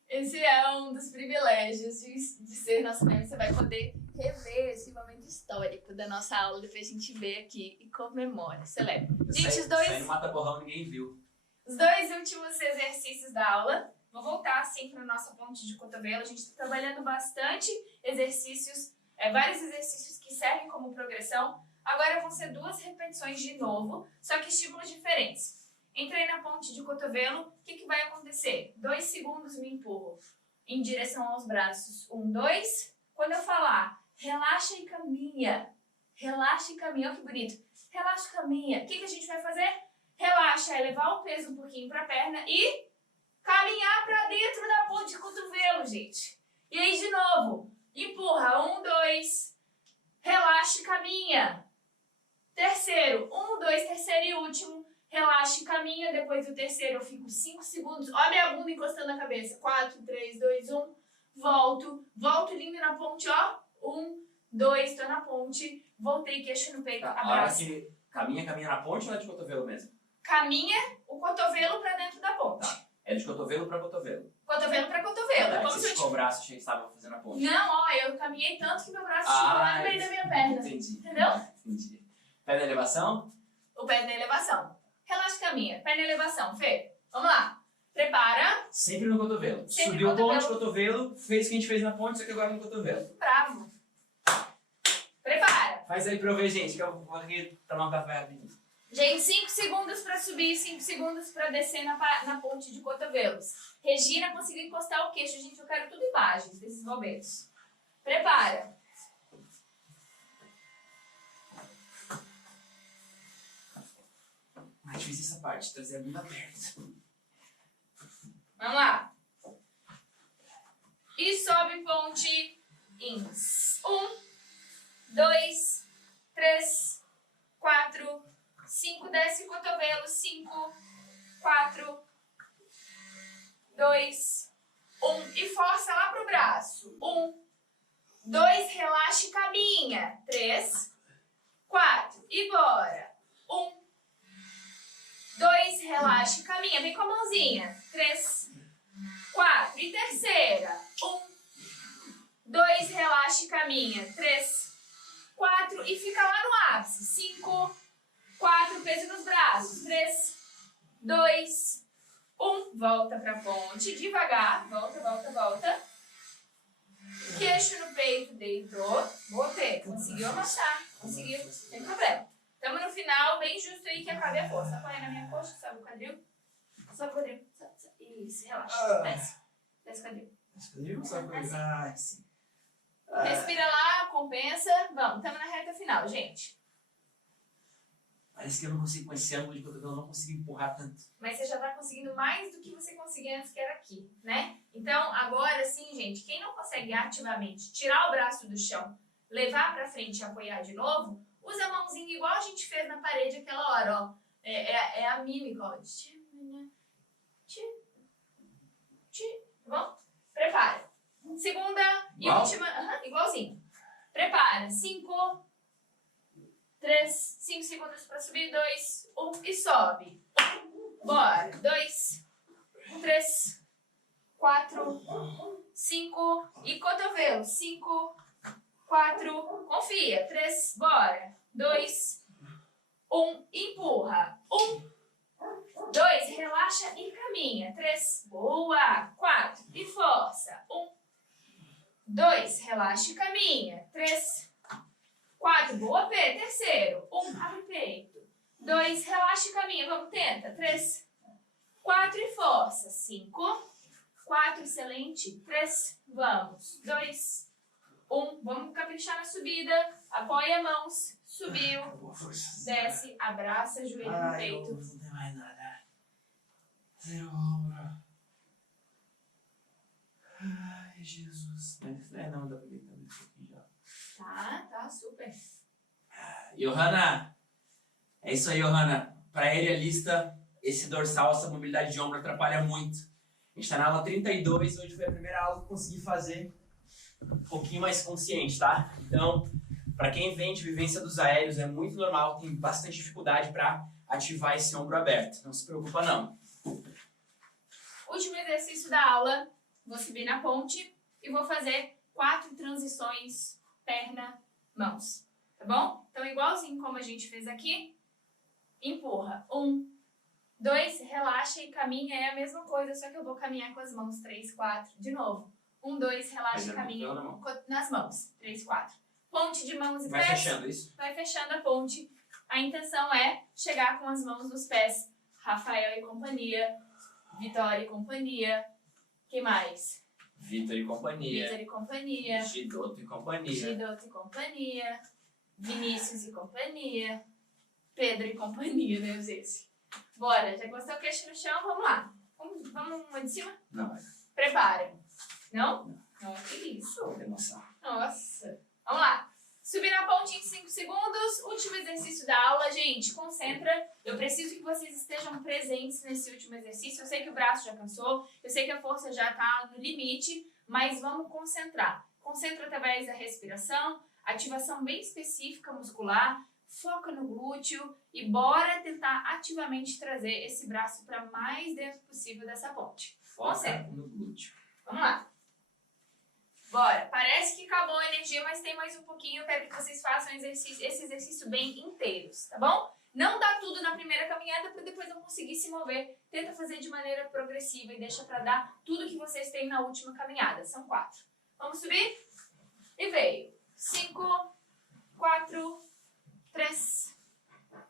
Esse é um dos privilégios de ser nosso membro. Você vai poder rever esse momento histórico da nossa aula, depois a gente vê aqui e comemora, celebra. Gente, os dois... Isso aí no mata-borrão ninguém viu. Os 2 últimos exercícios da aula. Vou voltar assim para a nossa ponte de cotovelo. A gente está trabalhando bastante exercícios, vários exercícios que servem como progressão. Agora vão ser 2 repetições de novo, só que estímulos diferentes. Entrei na ponte de cotovelo, o que vai acontecer? 2 segundos me empurro em direção aos braços. 1, 2. Quando eu falar Relaxa e caminha. Relaxa e caminha. Olha que bonito. Relaxa e caminha. O que a gente vai fazer? Relaxa é levar o peso um pouquinho para a perna e caminhar para dentro da ponta de cotovelo, gente. E aí, de novo, empurra. 1, 2. Relaxa e caminha. Terceiro. 1, 2, terceiro e último. Relaxa e caminha. Depois do terceiro eu fico 5 segundos. Olha minha bunda encostando na cabeça. 4, 3, 2, 1. Volto. Volto lindo na ponte, ó. 1, 2, tô na ponte. Voltei, queixo no peito. Tá, Abraço. a hora que caminha na ponte ou é de cotovelo mesmo? Caminha o cotovelo pra dentro da ponte. Tá. É de cotovelo pra cotovelo. Cotovelo pra cotovelo. Tá, É como você se eu esticou o braço, achei que estava fazendo a ponte. Não, ó, eu caminhei tanto que meu braço chegou lá no meio da minha perna. Entendi. Entendeu? Entendi. Pé na elevação? O pé na elevação. Relaxa e caminha. Pé na elevação. Fê, vamos lá. Prepara. Sempre no cotovelo. Sempre Subiu no ponte, cotovelo, fez o que a gente fez na ponte, só que agora no cotovelo. Bravo. Prepara. Faz aí pra eu ver, gente, que eu vou aqui tomar um café rapidinho. Gente, 5 segundos pra subir, 5 segundos pra descer na ponte de cotovelos. Regina conseguiu encostar o queixo. Gente, eu quero tudo imagens desses momentos. Prepara. Mais difícil essa parte, trazer a bunda perto. Vamos lá. E sobe ponte em 1, 2, 3, 4, 5, desce cotovelo, 5, 4, 2, 1 e força lá pro braço. 1, 2, relaxa e caminha. 3, 4 e bora. 1, 2, relaxa e caminha. Vem com a mãozinha. 3, 4 e terceira. 1, 2, relaxa e caminha. 3, 4 e fica lá no ápice. 5, 4, peso nos braços. 3, 2, 1. Volta pra ponte. Devagar. Volta, volta, volta. Queixo no peito. Deitou. Botei. Conseguiu amassar. Conseguiu. Sem problema. Estamos no final. Bem justo aí que acabe a força. Apoia na minha coxa. Sobe o quadril. Sobe o quadril. Isso. Relaxa. Desce. Desce o quadril. Ah, sim. Respira lá. Compensa. Vamos. Estamos na reta final, gente. Parece que eu não consigo, com esse ângulo de cotovelo, eu não consigo empurrar tanto. Mas você já tá conseguindo mais do que você conseguia antes, que era aqui, né? Então, agora sim, gente, quem não consegue ativamente tirar o braço do chão, levar pra frente e apoiar de novo, usa a mãozinha igual a gente fez na parede aquela hora, ó. É a mímica, ó. Tá bom? Prepara. Segunda e última. Igualzinho. Prepara. 5, 3, 5 segundos pra subir. 2, 1 e sobe. Bora. 2, 3, 4, 5 e cotovelo. 5, 4, confia. 3, bora. 2, 1, empurra. 1, 2, relaxa e caminha. 3, boa. 4 e força. 1, 2, relaxa e caminha. 3, 4, boa, P. Terceiro. 1, abre o peito. 2, relaxa e caminha. Vamos, tenta. 3, 4 e força. 5, 4, excelente. 3, vamos. 2, 1, vamos caprichar na subida. Apoia a mãos. Subiu. Desce, abraça, joelho no peito. Não tem mais nada. Zero ombro. Ai, Jesus. Não, dá pra deitar um pouquinho já. Tá, super. Johanna, é isso aí, Johanna. Para aerialista, esse dorsal, essa mobilidade de ombro atrapalha muito. A gente tá na aula 32, hoje foi a primeira aula que eu consegui fazer um pouquinho mais consciente, tá? Então, para quem vem de vivência dos aéreos, é muito normal, tem bastante dificuldade para ativar esse ombro aberto. Não se preocupa, não. Último exercício da aula. Vou subir na ponte e vou fazer 4 transições perna, mãos. Tá bom? Então, igualzinho como a gente fez aqui, empurra. 1, 2, relaxa e caminha. É a mesma coisa, só que eu vou caminhar com as mãos. 3, 4. De novo. 1, 2, relaxa e caminha nas mãos. 3, 4. Ponte de mãos e Vai pés. fechando isso? Vai fechando a ponte. A intenção é chegar com as mãos nos pés. Rafael e companhia. Vitória e companhia. Quem mais? Vitor e companhia. Vitor e companhia. Gidoto e companhia. Gidoto e companhia. Vinícius e companhia. Pedro e companhia, né, gente? Bora, já gostou o queixo no chão? Vamos lá. Vamos uma de cima? Não, vai. Preparem. Não? Não, que isso? Emoção. Nossa. Vamos lá. Subir na ponte em 5 segundos. Último exercício da aula. Gente, concentra. Eu preciso que vocês estejam presentes nesse último exercício. Eu sei que o braço já cansou. Eu sei que a força já está no limite. Mas vamos concentrar. Concentra através da respiração. Ativação bem específica muscular. Foca no glúteo. E bora tentar ativamente trazer esse braço para mais dentro possível dessa ponte. Foca no glúteo. Vamos lá. Bora. Parece que acabou a energia, mas tem mais um pouquinho. Eu quero que vocês façam esse exercício bem inteiros, tá bom? Não dá tudo na primeira caminhada para depois não conseguir se mover. Tenta fazer de maneira progressiva e deixa para dar tudo que vocês têm na última caminhada. São 4. Vamos subir? E veio. 5, 4, 3,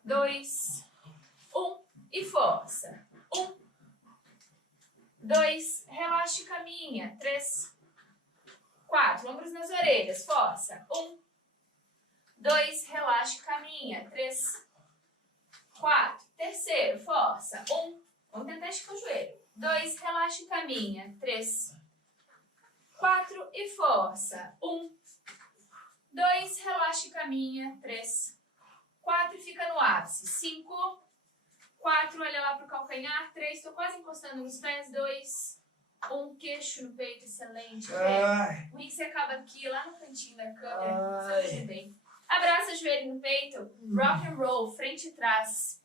2, 1 e força. 1, 2, relaxa e caminha. 3, 4, ombros nas orelhas, força. 1, 2, relaxa e caminha. 3, 4, terceiro, força. 1, vamos tentar esticar o joelho. 2, relaxa e caminha. 3, 4 e força. 1, 2, relaxa e caminha. 3, 4 e fica no ápice. 5, 4, olha lá pro calcanhar. 3, tô quase encostando nos pés. 2, 1, queixo no peito, excelente. O que você acaba aqui, lá no cantinho da câmera. Sabe bem. Abraça o joelho no peito. Rock and roll, frente e trás.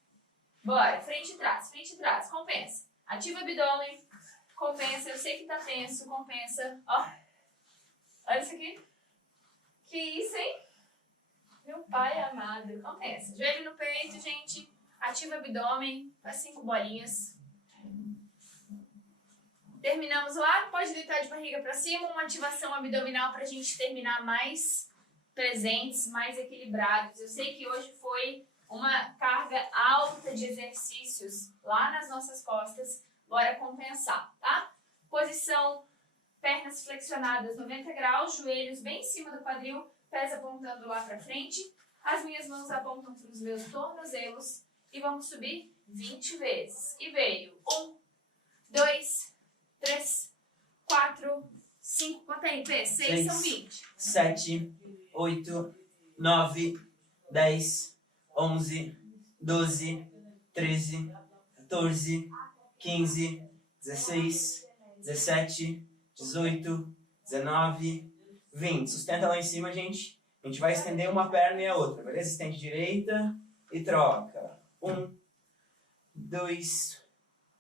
Bora, frente e trás, frente e trás. Compensa. Ativa o abdômen. Compensa. Eu sei que tá tenso. Compensa. Ó. Olha isso aqui. Que isso, hein? Meu pai amado. Compensa. Joelho no peito, gente. Ativa o abdômen. Faz 5 bolinhas. Terminamos lá. Pode deitar de barriga pra cima. Uma ativação abdominal pra gente terminar mais presentes, mais equilibrados. Eu sei que hoje foi uma carga alta de exercícios lá nas nossas costas. Bora compensar, tá? Posição, pernas flexionadas 90 graus, joelhos bem em cima do quadril, pés apontando lá pra frente. As minhas mãos apontam para os meus tornozelos e vamos subir 20 vezes. E veio 1, 2, 3, 4, 5, conta aí, P, 6 são 20. 7, 8, 9, 10, 11, 12, 13, 14, 15, 16, 17, 18, 19, 20. Sustenta lá em cima, gente. A gente vai estender uma perna e a outra, beleza? Estende direita e troca. 1, 2,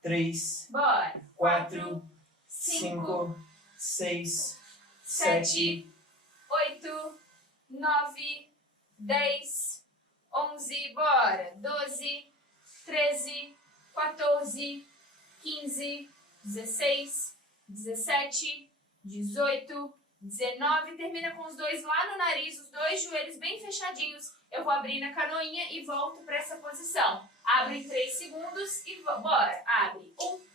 3, Bora. 4, 5, 6, 7, 8, 9, 10, 11, bora. 12, 13, 14, 15, 16, 17, 18, 19. Termina com os dois lá no nariz, os dois joelhos bem fechadinhos. Eu vou abrir na canoinha e volto para essa posição. Abro em 3 segundos e bora. Abre. 1,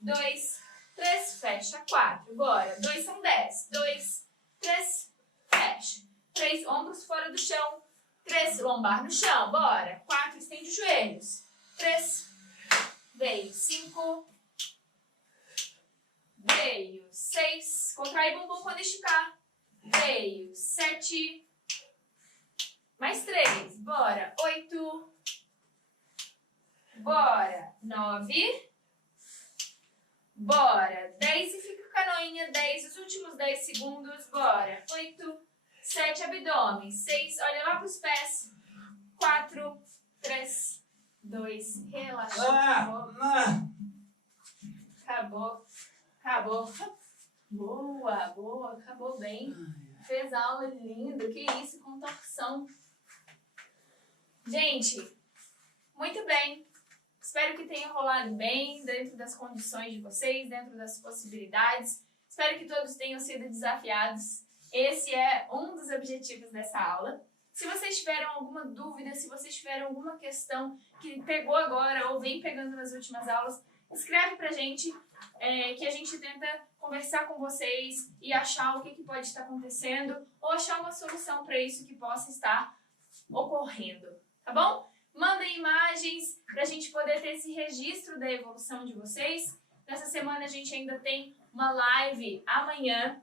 2, 3, fecha. 4, bora. 2 são 10. 2, 3, fecha. 3, ombros fora do chão. 3, lombar no chão. Bora. 4, estende os joelhos. 3, veio. 5, veio. 6, contrai bumbum quando esticar. Veio. 7, mais 3, bora. 8, bora. 9, bora. 10 e fica canoinha. 10, os últimos 10 segundos, bora. 8, 7, abdômen. 6, olha lá pros pés. 4, 3, 2, relaxa. Acabou. Acabou. Boa, boa. Acabou bem. Fez aula linda. Que isso, contorção. Gente, muito bem. Espero que tenha rolado bem, dentro das condições de vocês, dentro das possibilidades. Espero que todos tenham sido desafiados. Esse é um dos objetivos dessa aula. Se vocês tiveram alguma dúvida, se vocês tiveram alguma questão que pegou agora ou vem pegando nas últimas aulas, escreve pra gente que a gente tenta conversar com vocês e achar o que pode estar acontecendo ou achar uma solução para isso que possa estar ocorrendo, tá bom? Mandem imagens pra gente poder ter esse registro da evolução de vocês. Nessa semana a gente ainda tem uma live amanhã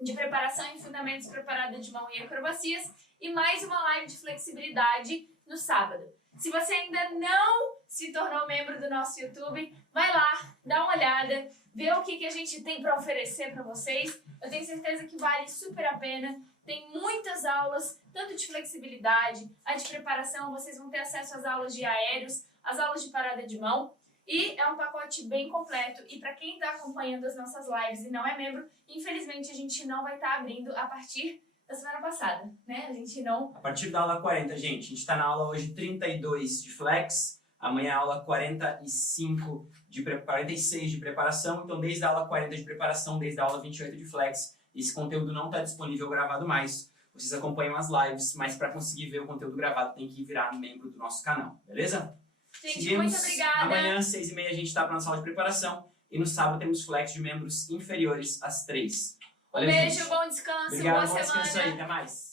de preparação em fundamentos preparada de mão e acrobacias e mais uma live de flexibilidade no sábado. Se você ainda não se tornou membro do nosso YouTube, vai lá, dá uma olhada, vê o que a gente tem para oferecer para vocês. Eu tenho certeza que vale super a pena. Tem muitas aulas, tanto de flexibilidade, a de preparação, vocês vão ter acesso às aulas de aéreos, às aulas de parada de mão. E é um pacote bem completo. E para quem está acompanhando as nossas lives e não é membro, infelizmente a gente não vai estar abrindo a partir da semana passada, né? A gente não... A partir da aula 40, gente. A gente está na aula hoje 32 de flex. Amanhã a aula 46 de preparação. Então, desde a aula 40 de preparação, desde a aula 28 de flex, esse conteúdo não está disponível gravado mais. Vocês acompanham as lives, mas para conseguir ver o conteúdo gravado tem que virar membro do nosso canal, beleza? Gente, seguimos. muito obrigada. Amanhã, 6h30, a gente está para a nossa aula de preparação. E no sábado temos flex de membros inferiores às 3. Um beijo, bom descanso, Obrigado, boa bom semana. descanso aí, até mais.